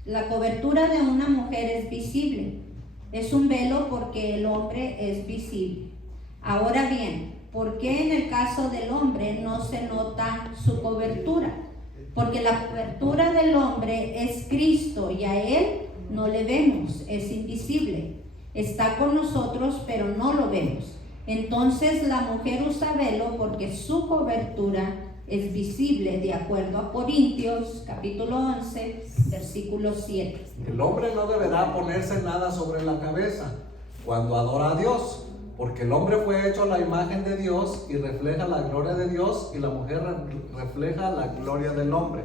La cobertura de una mujer es visible. Es un velo porque el hombre es visible. Ahora bien, ¿por qué en el caso del hombre no se nota su cobertura? Porque la cobertura del hombre es Cristo y a Él no le vemos, es invisible. Está con nosotros, pero no lo vemos. Entonces la mujer usa velo porque su cobertura es visible, de acuerdo a Corintios, capítulo 11, versículo 7. El hombre no deberá ponerse nada sobre la cabeza cuando adora a Dios, porque el hombre fue hecho a la imagen de Dios y refleja la gloria de Dios, y la mujer refleja la gloria del hombre.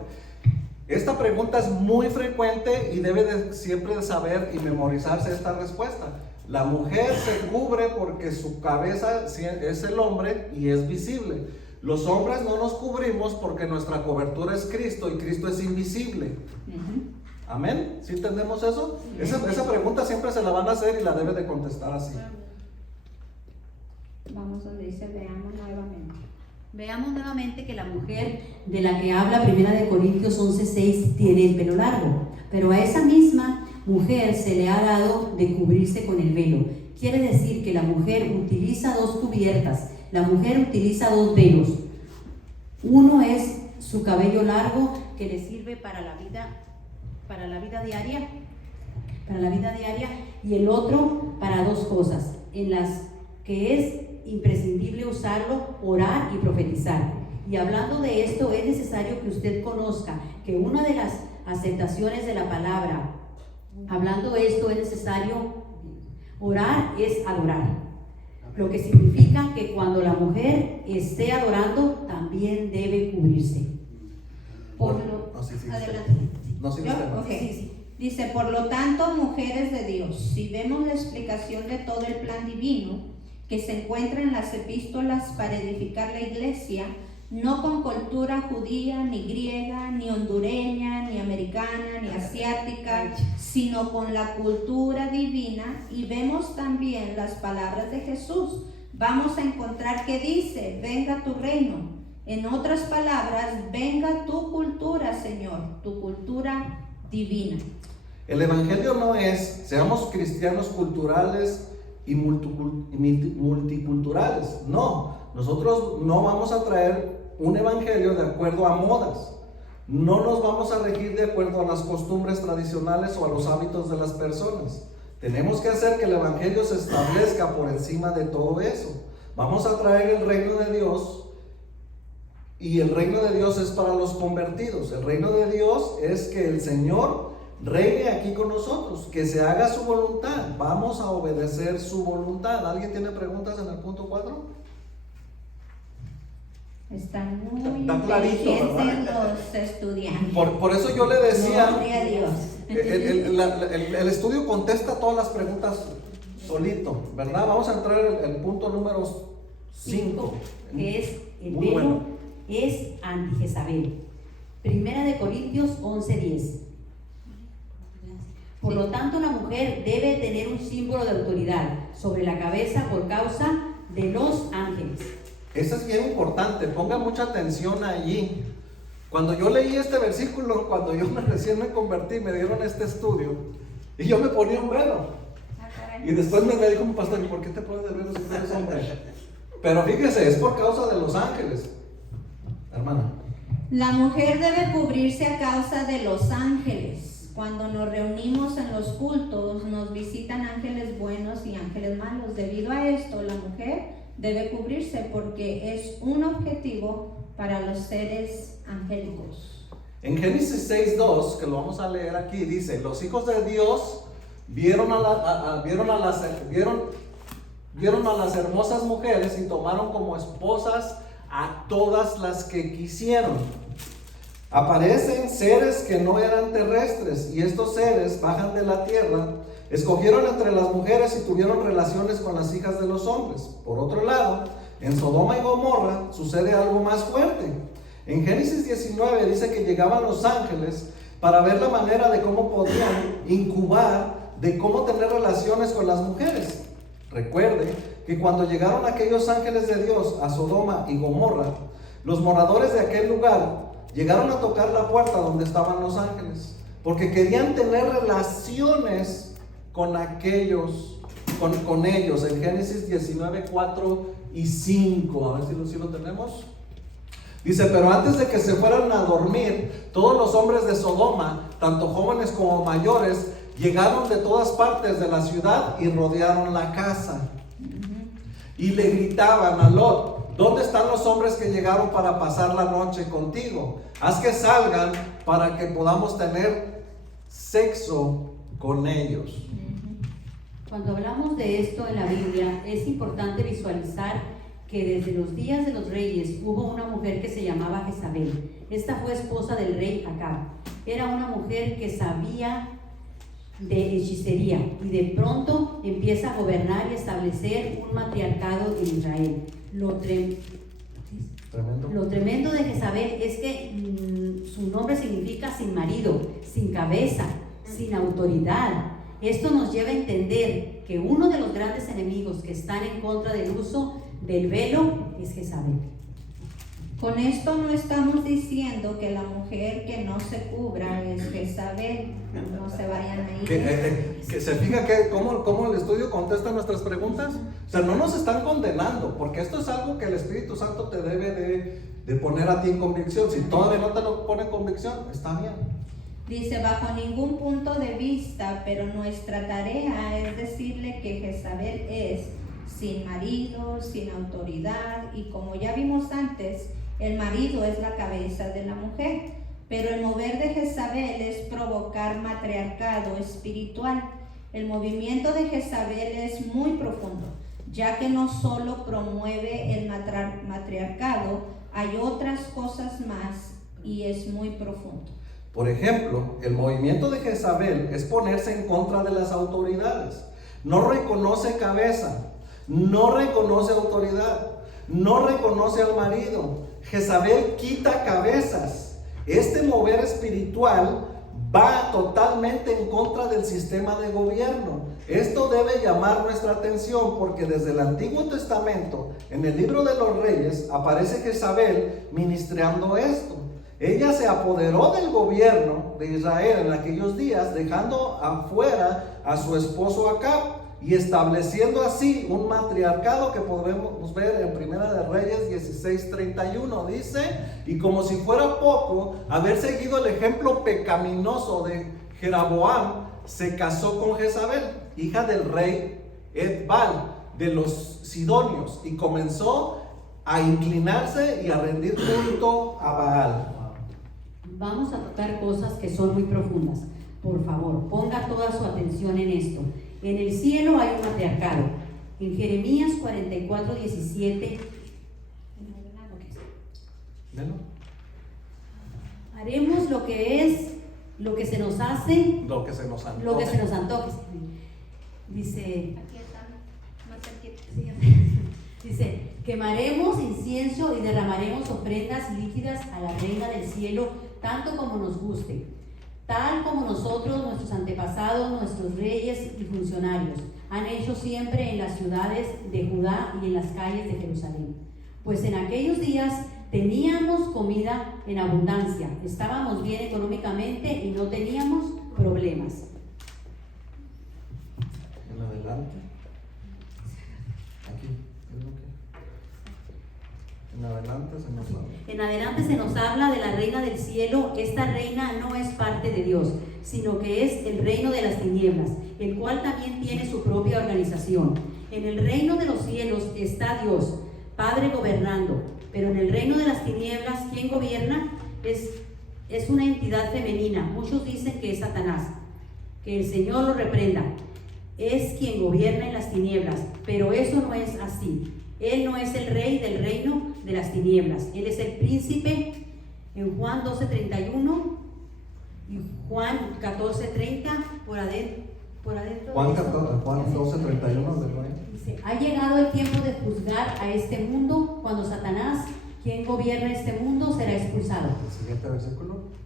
Esta pregunta es muy frecuente y debe siempre de saber y memorizarse esta respuesta. La mujer se cubre porque su cabeza es el hombre y es visible. Los hombres no nos cubrimos porque nuestra cobertura es Cristo y Cristo es invisible. ¿Amén? ¿Sí entendemos eso? Esa pregunta siempre se la van a hacer y la debe de contestar así. Vamos donde dice, veamos nuevamente. Veamos nuevamente que la mujer de la que habla 1 Corintios 11:6 tiene el pelo largo, pero a esa misma mujer se le ha dado de cubrirse con el velo. Quiere decir que la mujer utiliza dos cubiertas, la mujer utiliza dos velos. Uno es su cabello largo que le sirve para la vida diaria, y el otro para dos cosas, en las que es imprescindible usarlo, orar y profetizar. Y hablando de esto, es necesario que usted conozca que una de las aceptaciones de la palabra, hablando de esto, es necesario orar, es adorar. Lo que significa que cuando la mujer esté adorando, también debe cubrirse. Adelante. Dice, por lo tanto, mujeres de Dios, si vemos la explicación de todo el plan divino que se encuentra en las epístolas para edificar la iglesia, no con cultura judía, ni griega, ni hondureña, ni americana, ni asiática, sino con la cultura divina, y vemos también las palabras de Jesús, vamos a encontrar que dice, venga tu reino. En otras palabras, venga tu cultura, Señor, tu cultura divina. El evangelio no es, seamos cristianos culturales y multiculturales. No, nosotros no vamos a traer un evangelio de acuerdo a modas. No nos vamos a regir de acuerdo a las costumbres tradicionales o a los hábitos de las personas. Tenemos que hacer que el evangelio se establezca por encima de todo eso. Vamos a traer el reino de Dios, y el reino de Dios es para los convertidos. El reino de Dios es que el Señor reine aquí con nosotros, que se haga su voluntad. Vamos a obedecer su voluntad. ¿Alguien tiene preguntas en el punto 4? Están muy Está clarito, inteligentes ¿verdad? los estudiantes. Por eso yo le decía, Gloria a Dios. el estudio contesta todas las preguntas solito, ¿verdad? Vamos a entrar en el punto número 5, que es el muy velo, bueno. es anti-Jezabel. 1 Corintios 11:10. Por lo tanto, la mujer debe tener un símbolo de autoridad sobre la cabeza por causa de los ángeles. Eso es bien importante, pongan mucha atención allí. Cuando yo leí este versículo, cuando yo recién me convertí, me dieron este estudio y yo me ponía un velo. Y después me dijo mi pastor, ¿y por qué te pones de velo si tú eres hombre? Pero fíjese, es por causa de los ángeles, hermana. La mujer debe cubrirse a causa de los ángeles. Cuando nos reunimos en los cultos, nos visitan ángeles buenos y ángeles malos. Debido a esto, la mujer debe cubrirse porque es un objetivo para los seres angélicos. En Génesis 6:2, que lo vamos a leer aquí, dice: los hijos de Dios vieron a las hermosas mujeres y tomaron como esposas a todas las que quisieron. Aparecen seres que no eran terrestres, y estos seres bajan de la tierra, escogieron entre las mujeres y tuvieron relaciones con las hijas de los hombres. Por otro lado, en Sodoma y Gomorra sucede algo más fuerte. En Génesis 19 dice que llegaban los ángeles para ver la manera de cómo podían incubar, de cómo tener relaciones con las mujeres. Recuerde que cuando llegaron aquellos ángeles de Dios a Sodoma y Gomorra, los moradores de aquel lugar llegaron a tocar la puerta donde estaban los ángeles, porque querían tener relaciones con aquellos, con ellos. En Génesis 19, 4 y 5, a ver si lo tenemos. Dice: pero antes de que se fueran a dormir, todos los hombres de Sodoma, tanto jóvenes como mayores, llegaron de todas partes de la ciudad y rodearon la casa. Y le gritaban a Lot: ¿dónde están los hombres que llegaron para pasar la noche contigo? Haz que salgan para que podamos tener sexo con ellos. Cuando hablamos de esto en la Biblia, es importante visualizar que desde los días de los reyes hubo una mujer que se llamaba Jezabel. Esta fue esposa del rey Acab. Era una mujer que sabía de hechicería y de pronto empieza a gobernar y establecer un matriarcado en Israel. Lo tremendo de Jezabel es que su nombre significa sin marido, sin cabeza, sin autoridad. Esto nos lleva a entender que uno de los grandes enemigos que están en contra del uso del velo es Jezabel. Con esto no estamos diciendo que la mujer que no se cubra es Jezabel. No se vayan a ir. Que se fija que cómo el estudio contesta nuestras preguntas. O sea, no nos están condenando, porque esto es algo que el Espíritu Santo te debe de poner a ti en convicción. Si todavía no te lo pone en convicción, está bien. Dice: bajo ningún punto de vista, pero nuestra tarea es decirle que Jezabel es sin marido, sin autoridad, y como ya vimos antes, el marido es la cabeza de la mujer, pero el mover de Jezabel es provocar matriarcado espiritual. El movimiento de Jezabel es muy profundo, ya que no solo promueve el matriarcado, hay otras cosas más, y es muy profundo. Por ejemplo, el movimiento de Jezabel es ponerse en contra de las autoridades. No reconoce cabeza, no reconoce autoridad, no reconoce al marido. Jezabel quita cabezas. Este mover espiritual va totalmente en contra del sistema de gobierno. Esto debe llamar nuestra atención, porque desde el Antiguo Testamento, en el libro de los Reyes, aparece Jezabel ministrando esto. Ella se apoderó del gobierno de Israel en aquellos días, dejando afuera a su esposo Acab y estableciendo así un matriarcado que podemos ver en Primera de Reyes 16:31. Dice: y como si fuera poco, haber seguido el ejemplo pecaminoso de Jeroboam, se casó con Jezabel, hija del rey Edbal de los Sidonios, y comenzó a inclinarse y a rendir culto a Baal. Vamos a tocar cosas que son muy profundas. Por favor, ponga toda su atención en esto. En el cielo hay un matriarcado. En Jeremías 44:17. Haremos lo que se nos hace, lo que se nos antoje. Lo que se nos antoje. Dice, Aquí está, más cerquita. dice: quemaremos incienso y derramaremos ofrendas líquidas a la reina del cielo, tanto como nos guste, tal como nosotros, nuestros antepasados, nuestros reyes y funcionarios han hecho siempre en las ciudades de Judá y en las calles de Jerusalén. Pues en aquellos días teníamos comida en abundancia, estábamos bien económicamente y no teníamos problemas. En adelante. Aquí. En adelante se nos habla de la reina del cielo. Esta reina no es parte de Dios, sino que es el reino de las tinieblas, el cual también tiene su propia organización. En el reino de los cielos está Dios, Padre, gobernando. Pero en el reino de las tinieblas, quien gobierna es una entidad femenina. Muchos dicen que es Satanás. Que el Señor lo reprenda. Es quien gobierna en las tinieblas, pero eso no es así. Él no es el rey del reino de las tinieblas. Él es el príncipe. En Juan 12:31 y Juan 14:30, por adentro. Juan 12:31 dice: ha llegado el tiempo de juzgar a este mundo, cuando Satanás, quien gobierna este mundo, será expulsado. El siguiente versículo.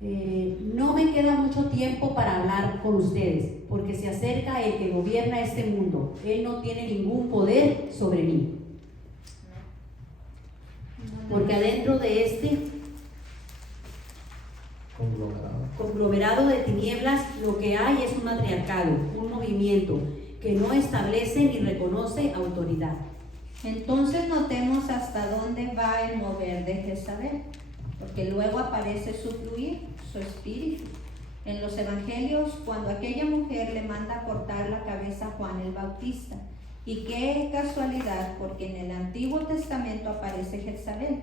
No me queda mucho tiempo para hablar con ustedes, porque se acerca el que gobierna este mundo. Él no tiene ningún poder sobre mí. Porque adentro de este conglomerado de tinieblas, lo que hay es un matriarcado, un movimiento que no establece ni reconoce autoridad. Entonces notemos hasta dónde va el mover de Jezabel, porque luego aparece su fluir, su espíritu. En los evangelios, cuando aquella mujer le manda cortar la cabeza a Juan el Bautista, y qué casualidad, porque en el Antiguo Testamento aparece Jezabel.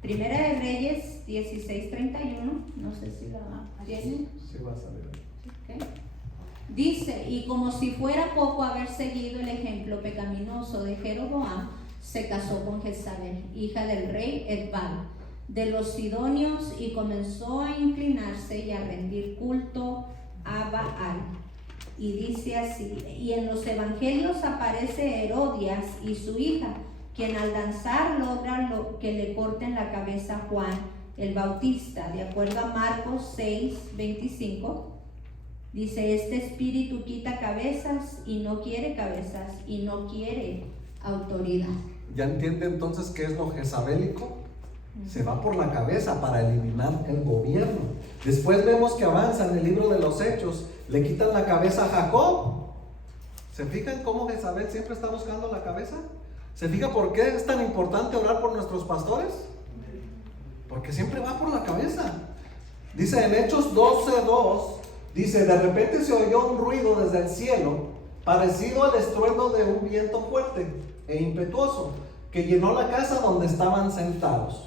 Primera de Reyes 16:31, no sé si la tienen. Sí, va a salir. Okay. Dice: y como si fuera poco haber seguido el ejemplo pecaminoso de Jeroboam, se casó con Jezabel, hija del rey Edbal, de los sidonios, y comenzó a inclinarse y a rendir culto a Baal. Y dice así, y en los evangelios aparece Herodias y su hija, quien al danzar logra que le corten la cabeza a Juan el Bautista, de acuerdo a Marcos 6:25. Dice: este espíritu quita cabezas y no quiere cabezas y no quiere autoridad. ¿Ya entiende entonces qué es lo jezabélico? Se va por la cabeza para eliminar el gobierno. Después vemos que avanza en el libro de los Hechos, le quitan la cabeza a Jacob. ¿Se fijan cómo Jezabel siempre está buscando la cabeza? ¿Se fija por qué es tan importante orar por nuestros pastores? Porque siempre va por la cabeza. Dice en Hechos 12:2, dice: de repente se oyó un ruido desde el cielo, parecido al estruendo de un viento fuerte e impetuoso, que llenó la casa donde estaban sentados.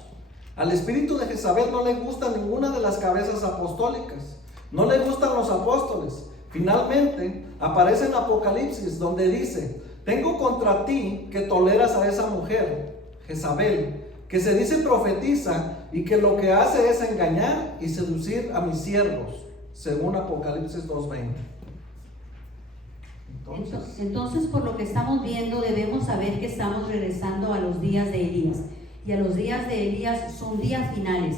Al espíritu de Jezabel no le gusta ninguna de las cabezas apostólicas, no le gustan los apóstoles. Finalmente aparece en Apocalipsis, donde dice: tengo contra ti que toleras a esa mujer, Jezabel, que se dice profetiza y que lo que hace es engañar y seducir a mis siervos, según Apocalipsis 2:20. Entonces, por lo que estamos viendo, debemos saber que estamos regresando a los días de Elías. Y a los días de Elías son días finales.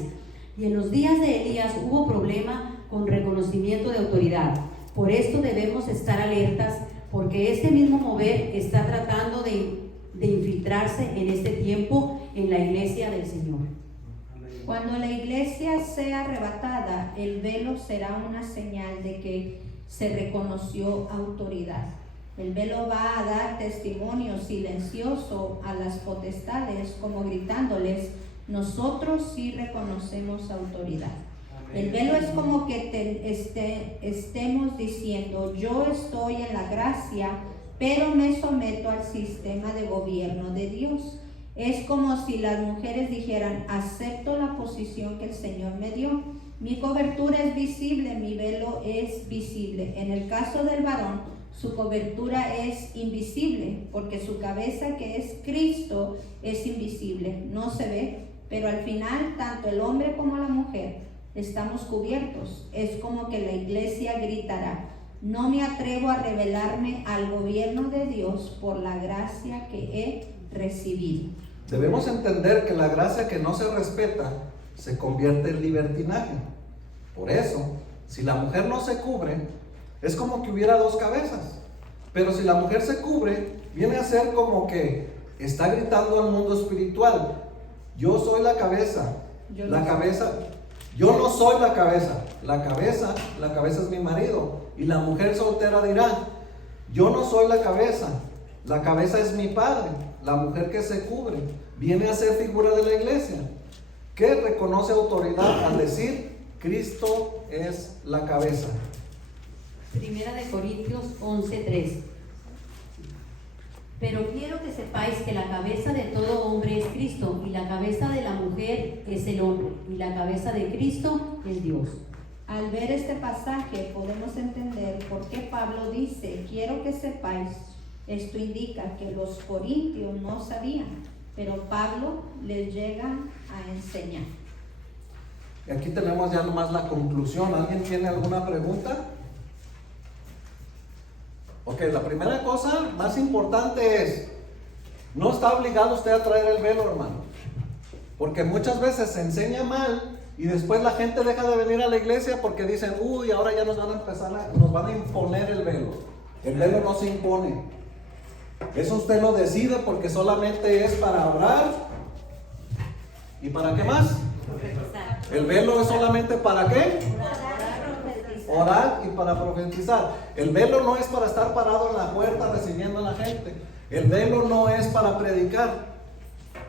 Y en los días de Elías hubo problema con reconocimiento de autoridad. Por esto debemos estar alertas, porque este mismo mover está tratando de infiltrarse en este tiempo en la iglesia del Señor. Cuando la iglesia sea arrebatada, el velo será una señal de que se reconoció autoridad. El velo va a dar testimonio silencioso a las potestades, como gritándoles: nosotros sí reconocemos autoridad. El velo es como que estemos diciendo: yo estoy en la gracia, pero me someto al sistema de gobierno de Dios. Es como si las mujeres dijeran: acepto la posición que el Señor me dio. Mi cobertura es visible, mi velo es visible. En el caso del varón, su cobertura es invisible, porque su cabeza, que es Cristo, es invisible, no se ve, pero al final tanto el hombre como la mujer estamos cubiertos. Es como que la iglesia gritará: no me atrevo a rebelarme al gobierno de Dios por la gracia que he recibido. Debemos entender que la gracia que no se respeta se convierte en libertinaje. Por eso, si la mujer no se cubre, es como que hubiera dos cabezas. Pero si la mujer se cubre, viene a ser como que está gritando al mundo espiritual: yo soy la cabeza, yo no soy la cabeza, la cabeza es mi marido. Y la mujer soltera dirá: yo no soy la cabeza es mi padre. La mujer que se cubre viene a ser figura de la iglesia, que reconoce autoridad al decir: Cristo es la cabeza. Primera de Corintios 11:3. Pero quiero que sepáis que la cabeza de todo hombre es Cristo, y la cabeza de la mujer es el hombre, y la cabeza de Cristo es Dios. Al ver este pasaje podemos entender por qué Pablo dice, quiero que sepáis. Esto indica que los corintios no sabían, pero Pablo les llega a enseñar. Y aquí tenemos ya nomás la conclusión. ¿Alguien tiene alguna pregunta? Ok, la primera cosa más importante es, no está obligado usted a traer el velo, hermano. Porque muchas veces se enseña mal y después la gente deja de venir a la iglesia porque dicen, uy, ahora ya nos van a imponer el velo. El velo no se impone. Eso usted lo decide porque solamente es para orar. ¿Y para qué más? El velo es solamente para qué? Orar y para profetizar. El velo no es para estar parado en la puerta recibiendo a la gente. El velo no es para predicar.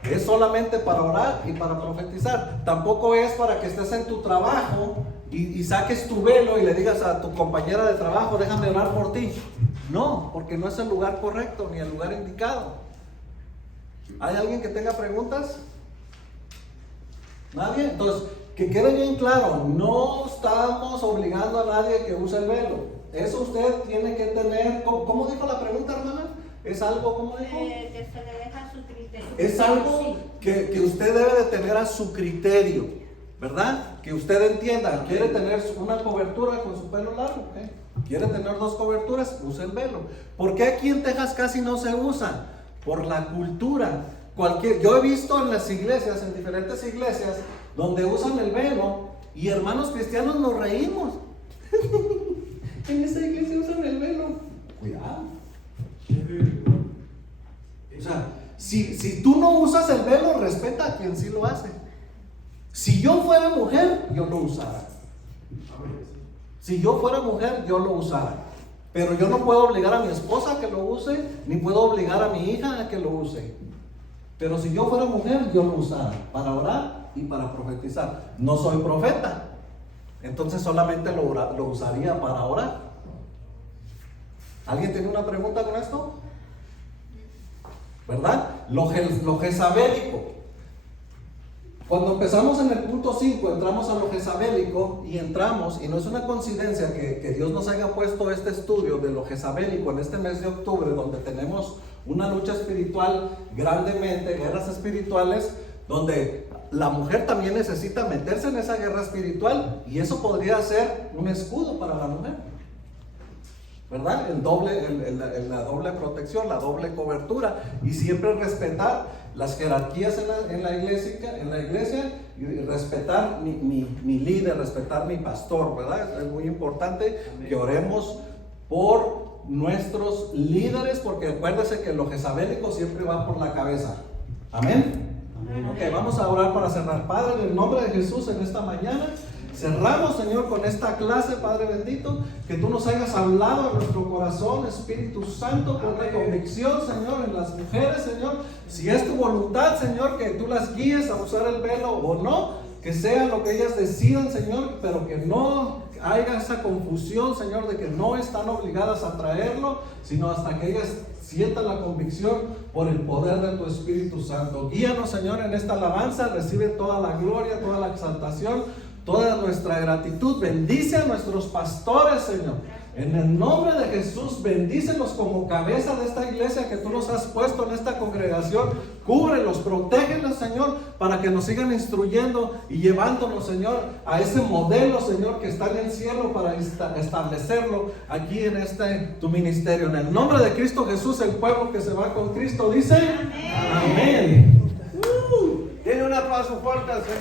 Es solamente para orar y para profetizar. Tampoco es para que estés en tu trabajo y saques tu velo y le digas a tu compañera de trabajo, déjame orar por ti. No, porque no es el lugar correcto ni el lugar indicado. ¿Hay alguien que tenga preguntas? ¿Nadie? Entonces, que quede bien claro, no estamos obligando a nadie que use el velo. Eso usted tiene que tener. ¿Cómo dijo la pregunta, hermana? ¿Es algo, cómo dijo? Que se le deja a su criterio. Es algo que usted debe de tener a su criterio, ¿verdad? Que usted entienda, quiere tener una cobertura con su pelo largo, ¿okay? Quiere tener 2 coberturas, use el velo. ¿Por qué aquí en Texas casi no se usa? Por la cultura. Yo he visto en las iglesias, en diferentes iglesias, donde usan el velo y hermanos cristianos nos reímos. En esa iglesia usan el velo. Cuidado. O sea, si tú no usas el velo, respeta a quien sí lo hace. Si yo fuera mujer, yo lo usara. Si yo fuera mujer, yo lo usara. Pero yo no puedo obligar a mi esposa a que lo use, ni puedo obligar a mi hija a que lo use. Pero si yo fuera mujer, yo lo usara para orar y para profetizar. No soy profeta, entonces solamente lo usaría para orar. ¿Alguien tiene una pregunta con esto? ¿Verdad? Lo jezabélico. Cuando empezamos en el punto 5, entramos a lo jezabélico y no es una coincidencia que Dios nos haya puesto este estudio de lo jezabélico en este mes de octubre, donde tenemos una lucha espiritual grandemente, guerras espirituales, donde la mujer también necesita meterse en esa guerra espiritual y eso podría ser un escudo para la mujer, ¿verdad? La doble protección, la doble cobertura y siempre respetar las jerarquías en la iglesia y respetar mi líder, respetar mi pastor, ¿verdad? Es muy importante que oremos por nuestros líderes, porque acuérdese que lo jezabélico siempre va por la cabeza. Amén. Ok, vamos a orar para cerrar. Padre, en el nombre de Jesús, en esta mañana cerramos, Señor, con esta clase, Padre bendito, que tú nos hayas hablado en nuestro corazón, Espíritu Santo, con la convicción, Señor, en las mujeres, Señor. Si es tu voluntad, Señor, que tú las guíes a usar el velo o no, que sea lo que ellas decidan, Señor, pero que no haya esa confusión, Señor, de que no están obligadas a traerlo, sino hasta que ellas sientan la convicción por el poder de tu Espíritu Santo. Guíanos, Señor, en esta alabanza, recibe toda la gloria, toda la exaltación, toda nuestra gratitud. Bendice a nuestros pastores, Señor. En el nombre de Jesús, bendícelos como cabeza de esta iglesia que tú nos has puesto en esta congregación. Cúbrelos, protégelos, Señor, para que nos sigan instruyendo y llevándonos, Señor, a ese modelo, Señor, que está en el cielo para establecerlo aquí en tu ministerio. En el nombre de Cristo Jesús, el pueblo que se va con Cristo dice: Amén. Tiene un aplauso fuerte al Señor.